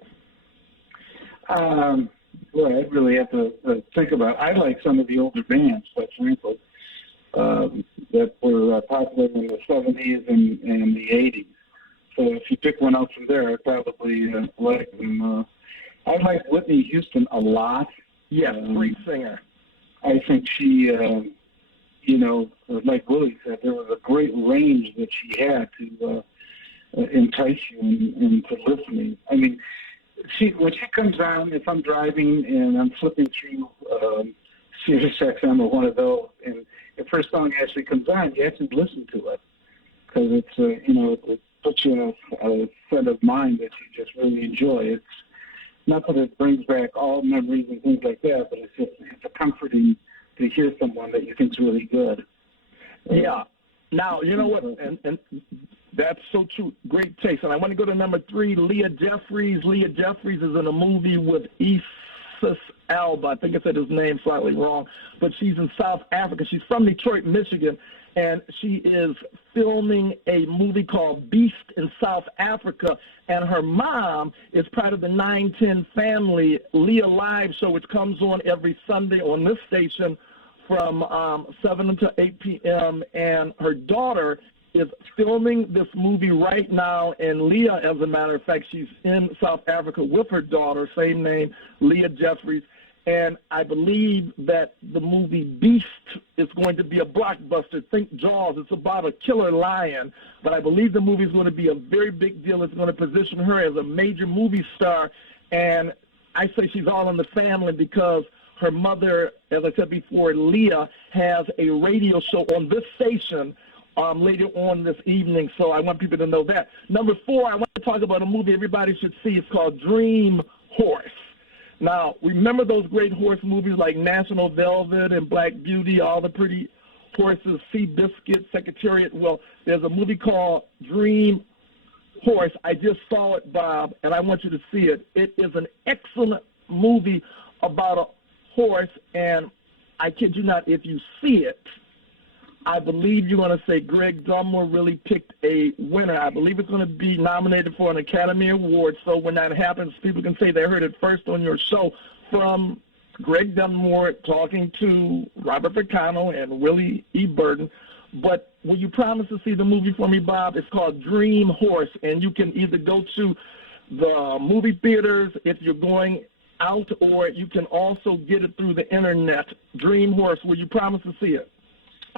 Well, I'd really have to think about it. I like some of the older bands, quite frankly, that were popular in the 70s and the 80s. So if you pick one out from there, I'd probably like them. I like Whitney Houston a lot. Yes, great singer. I think she, like Willie said, there was a great range that she had to entice you into listening. I mean, when she comes on, if I'm driving and I'm flipping through Sirius XM or one of those, and if her song actually comes on, you actually listen to it because it's, it puts you in a set of mind that you just really enjoy. It's not that it brings back all memories and things like that, but it's a comforting to hear someone that you think is really good. Yeah. Now, you know what, and that's so true. Great taste. And I want to go to number 3, Leah Jeffries. Leah Jeffries is in a movie with Idris Elba. I think I said his name slightly wrong, but she's in South Africa. She's from Detroit, Michigan, and she is filming a movie called Beast in South Africa, and her mom is part of the 910 Family Leah Live show, which comes on every Sunday on this station from 7 until 8 p.m., and her daughter is filming this movie right now, and Leah, as a matter of fact, she's in South Africa with her daughter, same name, Leah Jeffries, and I believe that the movie Beast is going to be a blockbuster. Think Jaws. It's about a killer lion, but I believe the movie is going to be a very big deal. It's going to position her as a major movie star, and I say she's all in the family because her mother, as I said before, Leah, has a radio show on this station later on this evening, so I want people to know that. Number 4, I want to talk about a movie everybody should see. It's called Dream Horse. Now, remember those great horse movies like National Velvet and Black Beauty, All the Pretty Horses, Seabiscuit, Secretariat? Well, there's a movie called Dream Horse. I just saw it, Bob, and I want you to see it. It is an excellent movie about a horse, and I kid you not, if you see it, I believe you're going to say Greg Dunmore really picked a winner. I believe it's going to be nominated for an Academy Award. So when that happens, people can say they heard it first on your show from Greg Dunmore talking to Robert Ficano and Willie E. Burton. But will you promise to see the movie for me, Bob? It's called Dream Horse, and you can either go to the movie theaters if you're going out, or you can also get it through the internet. Dream Horse, will you promise to see it?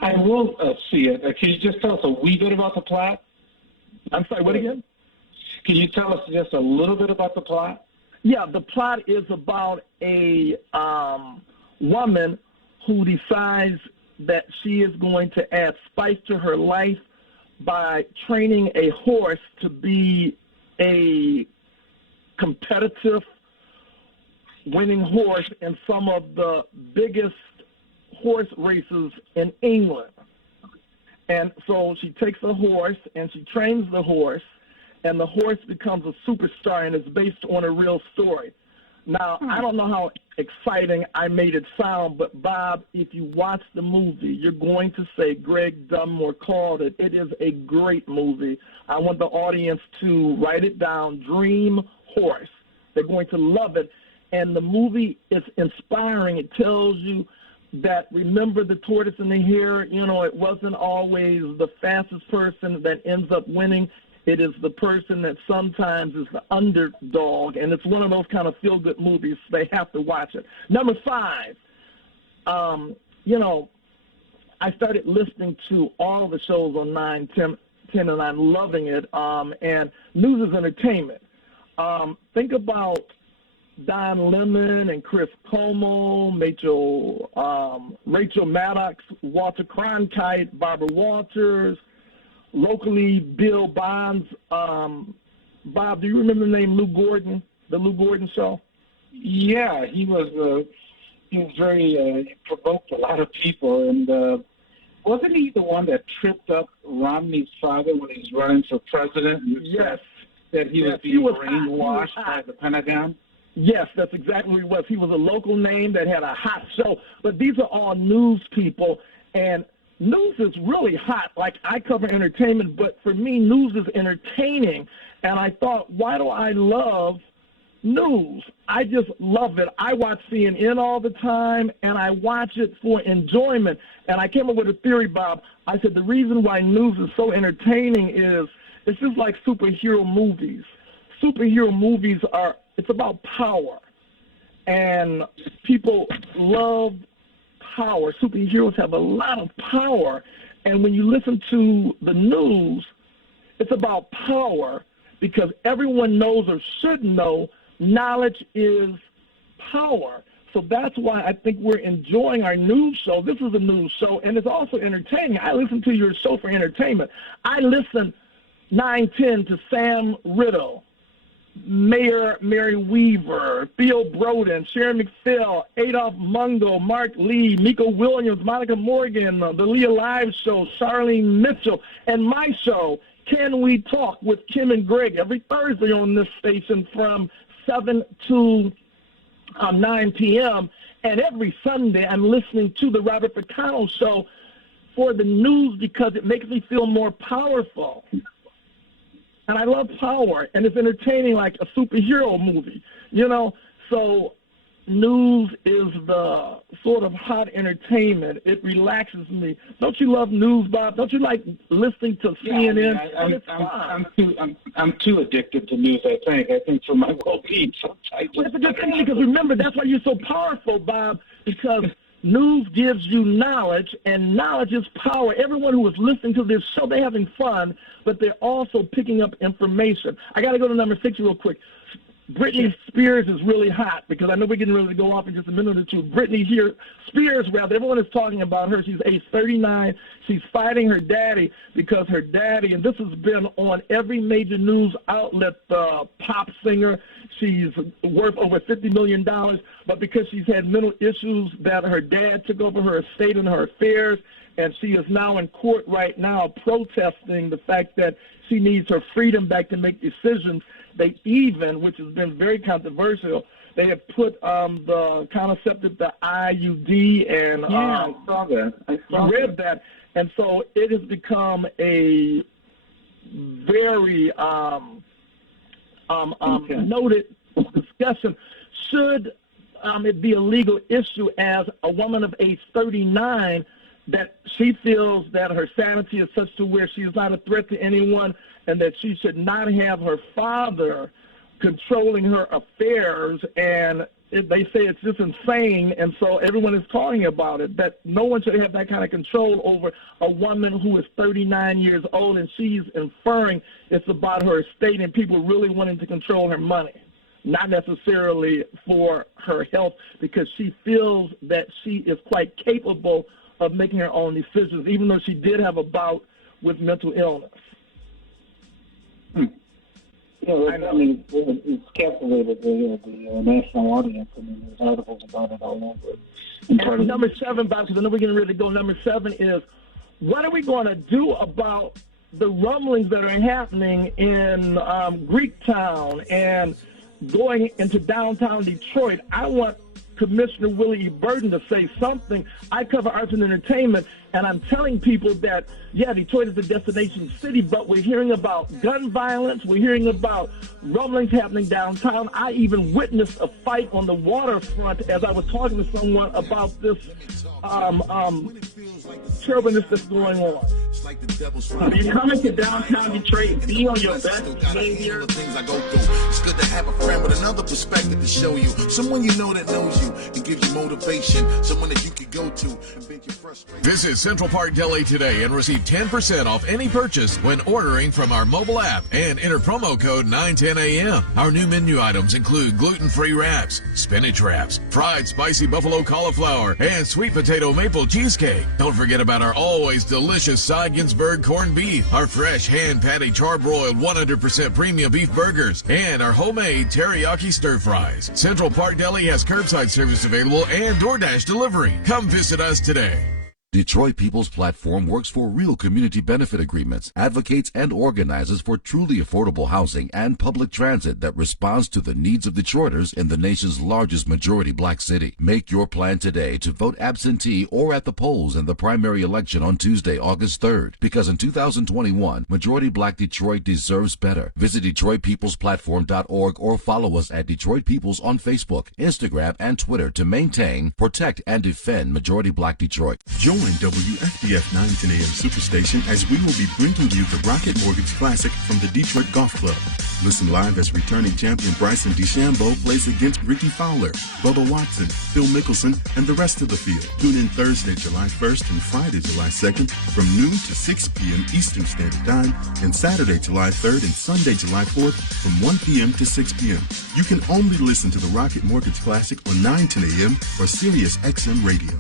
I will see it. Can you just tell us a wee bit about the plot? I'm sorry, what again? Can you tell us just a little bit about the plot? Yeah, the plot is about a woman who decides that she is going to add spice to her life by training a horse to be a competitive winning horse in some of the biggest horse races in England. And so she takes a horse and she trains the horse, and the horse becomes a superstar, and it's based on a real story. Now, I don't know how exciting I made it sound, but Bob, if you watch the movie, you're going to say Greg Dunmore called it. It is a great movie. I want the audience to write it down, Dream Horse. They're going to love it. And the movie is inspiring. It tells you that, remember the tortoise and the hare, you know, it wasn't always the fastest person that ends up winning. It is the person that sometimes is the underdog, and it's one of those kind of feel-good movies. They have to watch it. Number 5, you know, I started listening to all the shows on 9, 10, and I'm loving it, and news is entertainment. Think about Don Lemon and Chris Como, Rachel Maddox, Walter Cronkite, Barbara Walters, locally Bill Bonds. Bob, do you remember the name Lou Gordon, the Lou Gordon Show? Yeah, he was very provoked a lot of people, and wasn't he the one that tripped up Romney's father when he was running for president? Yes. That he was being brainwashed by the Pentagon? Yes, that's exactly who he was. He was a local name that had a hot show. But these are all news people, and news is really hot. Like, I cover entertainment, but for me, news is entertaining. And I thought, why do I love news? I just love it. I watch CNN all the time, and I watch it for enjoyment. And I came up with a theory, Bob. I said the reason why news is so entertaining is it's just like superhero movies. Superhero movies it's about power. And people love power. Superheroes have a lot of power. And when you listen to the news, it's about power because everyone knows or should know knowledge is power. So that's why I think we're enjoying our news show. This is a news show, and it's also entertaining. I listen to your show for entertainment. I listen 9-10 to Sam Riddle, Mayor Mary Weaver, Theo Broden, Sharon McPhail, Adolph Mungo, Mark Lee, Miko Williams, Monica Morgan, the Leah Live Show, Charlene Mitchell, and my show, Can We Talk, with Kim and Greg, every Thursday on this station from 7 to 9 p.m. And every Sunday I'm listening to the Robert Ficano Show for the news because it makes me feel more powerful. And I love power, and it's entertaining like a superhero movie, you know. So news is the sort of hot entertainment. It relaxes me. Don't you love news, Bob? Don't you like listening to CNN? I'm too addicted to news, I think for my well-being sometimes. Well, it's a good thing because remember, that's why you're so powerful, Bob, because news gives you knowledge, and knowledge is power. Everyone who is listening to this show, they're having fun, but they're also picking up information. I got to go to number 6 real quick. Britney Spears is really hot because I know we're getting ready to go off in just a minute or two. Britney Spears, everyone is talking about her. She's age 39. She's fighting her daddy because her daddy, and this has been on every major news outlet, pop singer. She's worth over $50 million, but because she's had mental issues that her dad took over her estate and her affairs, and she is now in court right now protesting the fact that she needs her freedom back to make decisions. They even, which has been very controversial, they have put the contraceptive, the IUD, and I saw that. I read that, and so it has become a very noted discussion. Should it be a legal issue as a woman of age 39 that she feels that her sanity is such to where she is not a threat to anyone and that she should not have her father controlling her affairs, and they say it's just insane, and so everyone is talking about it, that no one should have that kind of control over a woman who is 39 years old, and she's inferring it's about her estate and people really wanting to control her money, not necessarily for her health, because she feels that she is quite capable of making her own decisions, even though she did have a bout with mental illness. I mean, it's captivated the national audience. I mean, there's articles about it all over. And number 7, because I know we're getting ready to go. Number 7 is, what are we going to do about the rumblings that are happening in Greektown and going into downtown Detroit? I want Commissioner Willie Burton to say something. I cover arts and entertainment, and I'm telling people that, yeah, Detroit is a destination city, but we're hearing about gun violence. We're hearing about rumblings happening downtown. I even witnessed a fight on the waterfront as I was talking to someone about this turbulence that's going on. When you're coming to downtown Detroit, be on your best behavior. It's good to have a friend with another perspective to show you. Someone you know that knows you and gives you motivation. Someone that you could go to and vent your frustration. Visit Central Park Deli today and receive 10% off any purchase when ordering from our mobile app and enter promo code 910AM. Our new menu items include gluten-free wraps, spinach wraps, fried spicy buffalo cauliflower, and sweet potato maple cheesecake. Don't forget about our always delicious Seiginsburg corned beef, our fresh hand-patty charbroiled 100% premium beef burgers, and our homemade teriyaki stir fries. Central Park Deli has curbside service available and DoorDash delivery. Come visit us today. Detroit People's Platform works for real community benefit agreements, advocates and organizes for truly affordable housing and public transit that responds to the needs of Detroiters in the nation's largest majority black city. Make your plan today to vote absentee or at the polls in the primary election on Tuesday, August 3rd. Because in 2021, majority black Detroit deserves better. Visit DetroitPeoplesPlatform.org or follow us at Detroit Peoples on Facebook, Instagram, and Twitter to maintain, protect, and defend majority black Detroit. Join WFDF 910 AM Superstation as we will be bringing you the Rocket Mortgage Classic from the Detroit Golf Club. Listen live as returning champion Bryson DeChambeau plays against Ricky Fowler, Bubba Watson, Phil Mickelson, and the rest of the field. Tune in Thursday, July 1st and Friday, July 2nd from noon to 6 p.m. Eastern Standard Time, and Saturday, July 3rd and Sunday, July 4th from 1 p.m. to 6 p.m. You can only listen to the Rocket Mortgage Classic on 910 AM or Sirius XM Radio.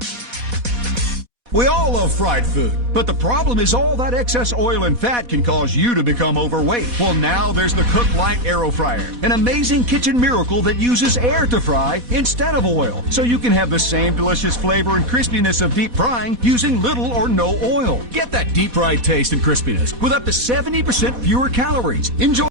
We all love fried food, but the problem is all that excess oil and fat can cause you to become overweight. Well, now there's the Cook Light Aerofryer, an amazing kitchen miracle that uses air to fry instead of oil, so you can have the same delicious flavor and crispiness of deep frying using little or no oil. Get that deep fried taste and crispiness with up to 70% fewer calories. Enjoy.